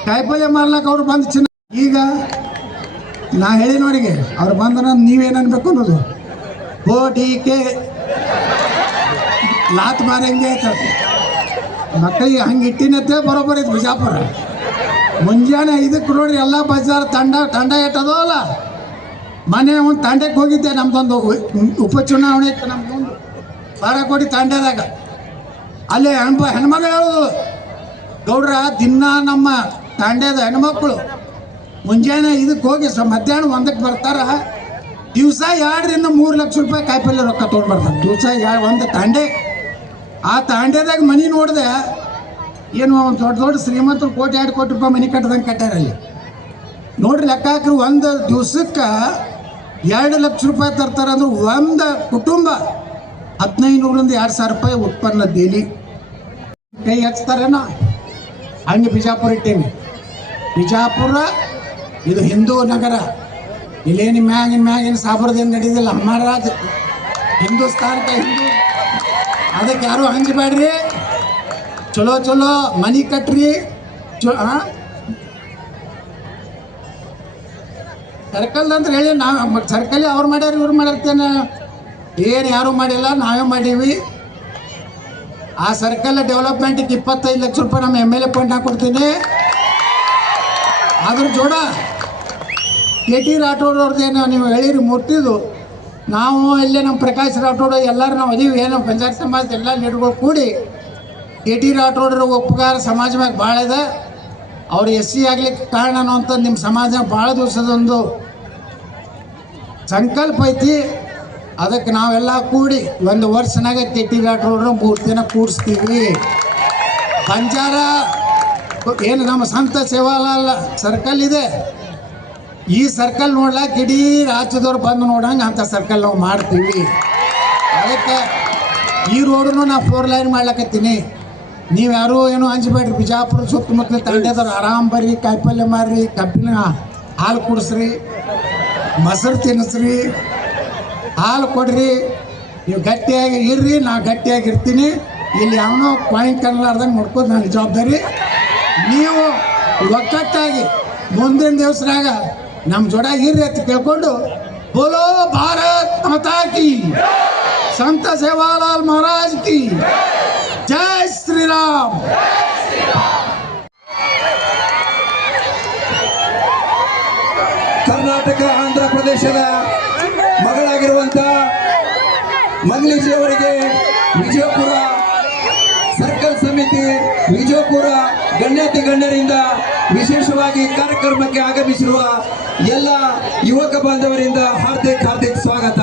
ಕಾಯಿಪಲ್ಯ ಮಾರ್ಲಕ್ಕೆ ಅವ್ರು ಬಂದು ಚಿನ್ನ. ಈಗ ನಾ ಹೇಳಿ ನೋಡಿಗೆ ಅವ್ರು ಬಂದ್ರೆ ನೀವೇನು ಅನ್ಬೇಕು ಅನ್ನೋದು, ಓ DK ಲಾತ್ ಮಾರಂಗೆ ಐತೆ ಮಕ್ಕಳಿಗೆ ಹಂಗೆ ಇಟ್ಟಿನತ್ತೆ ಬರೋಬ್ಬರ ಐತೆ ಬಿಜಾಪುರ. ಮುಂಜಾನೆ 5ಕ್ಕೆ ನೋಡ್ರಿ ಎಲ್ಲ ಬಜಾರ್ ತಂಡ ಇಟ್ಟದಲ್ಲ. ಮನೆ ಒಂದು ತಂಡಕ್ಕೆ ಹೋಗಿದ್ದೆ, ನಮ್ದೊಂದು ಉಪಚುನಾವಣೆ ಇತ್ತು ನಮ್ದೊಂದು ಬಾರಕೋಟಿ ತಾಂಡ್ಯದಾಗ. ಅಲ್ಲಿ ಹೆಣ್ಮಗಳು ಹೇಳೋದು, ಗೌಡ್ರ ದಿನ ನಮ್ಮ ತಾಂಡ್ಯದ ಹೆಣ್ಮಕ್ಳು ಮುಂಜಾನೆ 5ಕ್ಕೆ ಹೋಗಿ ಮಧ್ಯಾಹ್ನ 1ಕ್ಕೆ ಬರ್ತಾರ. ದಿವಸ 2ರಿಂದ 3 ಲಕ್ಷ ರೂಪಾಯಿ ಕಾಯಿಪಲ್ಲೆ ರೊಕ್ಕ ತೊಗೊಂಡು ಬರ್ತಾರೆ. ದಿವಸ ಒಂದು ತಾಂಡೆ. ಆ ತಾಂಡ್ಯದಾಗ ಮನೆ ನೋಡಿದೆ, ಏನು ದೊಡ್ಡ ದೊಡ್ಡ ಶ್ರೀಮಂತರು 1-2 ಕೋಟಿ ರೂಪಾಯಿ ಮನೆ ಕಟ್ಟದಂಗೆ ಕಟ್ಟಾರ ಅಲ್ಲಿ. ನೋಡ್ರಿ ಲೆಕ್ಕ ಹಾಕ್ರಿ, ಒಂದು ದಿವ್ಸಕ್ಕೆ 2 ಲಕ್ಷ ರೂಪಾಯಿ ತರ್ತಾರೆ ಅಂದ್ರೆ ಒಂದು ಕುಟುಂಬ 1500ರಿಂದ 2000 ರೂಪಾಯಿ ಉತ್ಪನ್ನ ಡೈಲಿ ಕೈ ಹಚ್ತಾರೇನೋ. ಹಂಗೆ ಬಿಜಾಪುರ ಇಟ್ಟೀನಿ. ಬಿಜಾಪುರ ಇದು ಹಿಂದೂ ನಗರ. ಇಲ್ಲೇನು ಮ್ಯಾಗಿನ ಸಾಬರದೇನು ನಡೀದಿಲ್ಲ. ಮಹಾರಾಜ ಹಿಂದೂಸ್ತಾನಕ್ಕೆ ಹಿಂದೂ, ಅದಕ್ಕೆ ಯಾರು ಹಂಚಬೇಡ್ರಿ. ಚಲೋ ಚಲೋ ಮನೆ ಕಟ್ರಿ. ಸರ್ಕಲ್ ಅಂತ ಹೇಳಿ ನಾವು ಸರ್ಕಲ್ ಅವ್ರು ಮಾಡ್ಯಾರ ಇವ್ರು ಮಾಡ್ಯಾರ್ತೇನೆ, ಏನು ಯಾರು ಮಾಡಿಲ್ಲ, ನಾವೇ ಮಾಡೀವಿ. ಆ ಸರ್ಕಲ್ ಡೆವಲಪ್ಮೆಂಟಿಗೆ 25 ಲಕ್ಷ ರೂಪಾಯಿ ನಮ್ಮ MLA ಫಂಡ್ ಹಾಕೊಡ್ತೀನಿ. ಅದ್ರ ಜೋಡ KT ರಾಠೋಡ್ ಅವ್ರದ್ದೇನು ನೀವು ಹೇಳಿರಿ ಮೂರ್ತಿದು, ನಾವು ಇಲ್ಲೇ ನಮ್ಮ ಪ್ರಕಾಶ್ ರಾಠೋಡ್ ಎಲ್ಲರೂ ನಾವು ಅದೀವಿ. ಏನೋ ಪಂಚಾಯತ್ ಸಮಾಜದ ಎಲ್ಲ ಲೀಡರ್ಗಳು ಕೂಡಿ KT ರಾಠೋಡ್ರ ಉಪಕಾರ ಸಮಾಜ ಮ್ಯಾಗ ಭಾಳ ಇದೆ. ಅವ್ರು SC ಆಗ್ಲಿಕ್ಕೆ ಕಾರಣ ಅಂತ ನಿಮ್ಮ ಸಮಾಜ ಭಾಳ ದಿವಸದೊಂದು ಸಂಕಲ್ಪ ಐತಿ. ಅದಕ್ಕೆ ನಾವೆಲ್ಲ ಕೂಡಿ ಒಂದು ವರ್ಷನಾಗ KT ರಾಠೋಡ್ರ ಮೂರ್ತಿನ ಕೂಡಿಸ್ತೀವಿ. ಬಂಜಾರ ಏನು ನಮ್ಮ ಸಂತ ಸೇವಾಲಾಲ್ ಸರ್ಕಲ್ ಇದೆ, ಈ ಸರ್ಕಲ್ ನೋಡ್ಲಾಕ ಇಡೀ ರಾಜ್ಯದವ್ರು ಬಂದು ನೋಡಂಗೆ ಅಂಥ ಸರ್ಕಲ್ ನಾವು ಮಾಡ್ತೀವಿ. ಅದಕ್ಕೆ ಈ ರೋಡನ್ನು ನಾ 4 ಲೈನ್ ಮಾಡ್ಲಕತ್ತೀನಿ. ನೀವು ಯಾರೂ ಏನೋ ಹಂಚಬೇಡ್ರಿ. ಬಿಜಾಪುರ ಸುತ್ತಮುತ್ತಲ ತಾಂಡ್ಯದವ್ರು ಆರಾಮ್ ಬರ್ರಿ, ಕಾಯಿಪಲ್ಯ ಮಾರ್ರಿ, ಕಬ್ಬಿನ ಹಾಲು ಕುಡಿಸ್ರಿ, ಮೊಸರು ತಿನ್ನಿಸ್ರಿ, ಹಾಲು ಕೊಡ್ರಿ. ನೀವು ಗಟ್ಟಿಯಾಗಿ ಇರ್ರಿ, ನಾ ಗಟ್ಟಿಯಾಗಿರ್ತೀನಿ. ಇಲ್ಲಿ ಯಾವನೋ ಪಾಯಿಂಟ್ ಕನ್ನಲಾರ್ದಂಗೆ ನೋಡ್ಕೋದು ನನ್ನ ಜವಾಬ್ದಾರಿ. ನೀವು ಒಕ್ಕಟ್ಟಾಗಿ ಮುಂದಿನ ದಿವಸನಾಗ ನಮ್ಮ ಜೋಡಾಗಿ ಇರ್ರಿ ಅಂತ ಕೇಳ್ಕೊಂಡು, ಬೋಲೋ ಭಾರತ್ ಮಾತಾ ಕಿ, ಸಂತ ಸೇವಾಲಾಲ್ ಮಹಾರಾಜ್ ಕಿ ಜೈ ಶ್ರೀರಾಮ್. ಕರ್ನಾಟಕ ಆಂಧ್ರ ಪ್ರದೇಶದ ಮಗಳಾಗಿರುವಂತ ಮಂಗ್ಲೇಶಿ ಅವರಿಗೆ ವಿಜಯಪುರ ಸರ್ಕಲ್ ಸಮಿತಿ, ವಿಜಯಪುರ ಗಣ್ಯಾತಿ ಗಣ್ಯರಿಂದ, ವಿಶೇಷವಾಗಿ ಕಾರ್ಯಕ್ರಮಕ್ಕೆ ಆಗಮಿಸಿರುವ ಎಲ್ಲ ಯುವಕ ಬಾಂಧವರಿಂದ ಹಾರ್ದಿಕ ಸ್ವಾಗತ.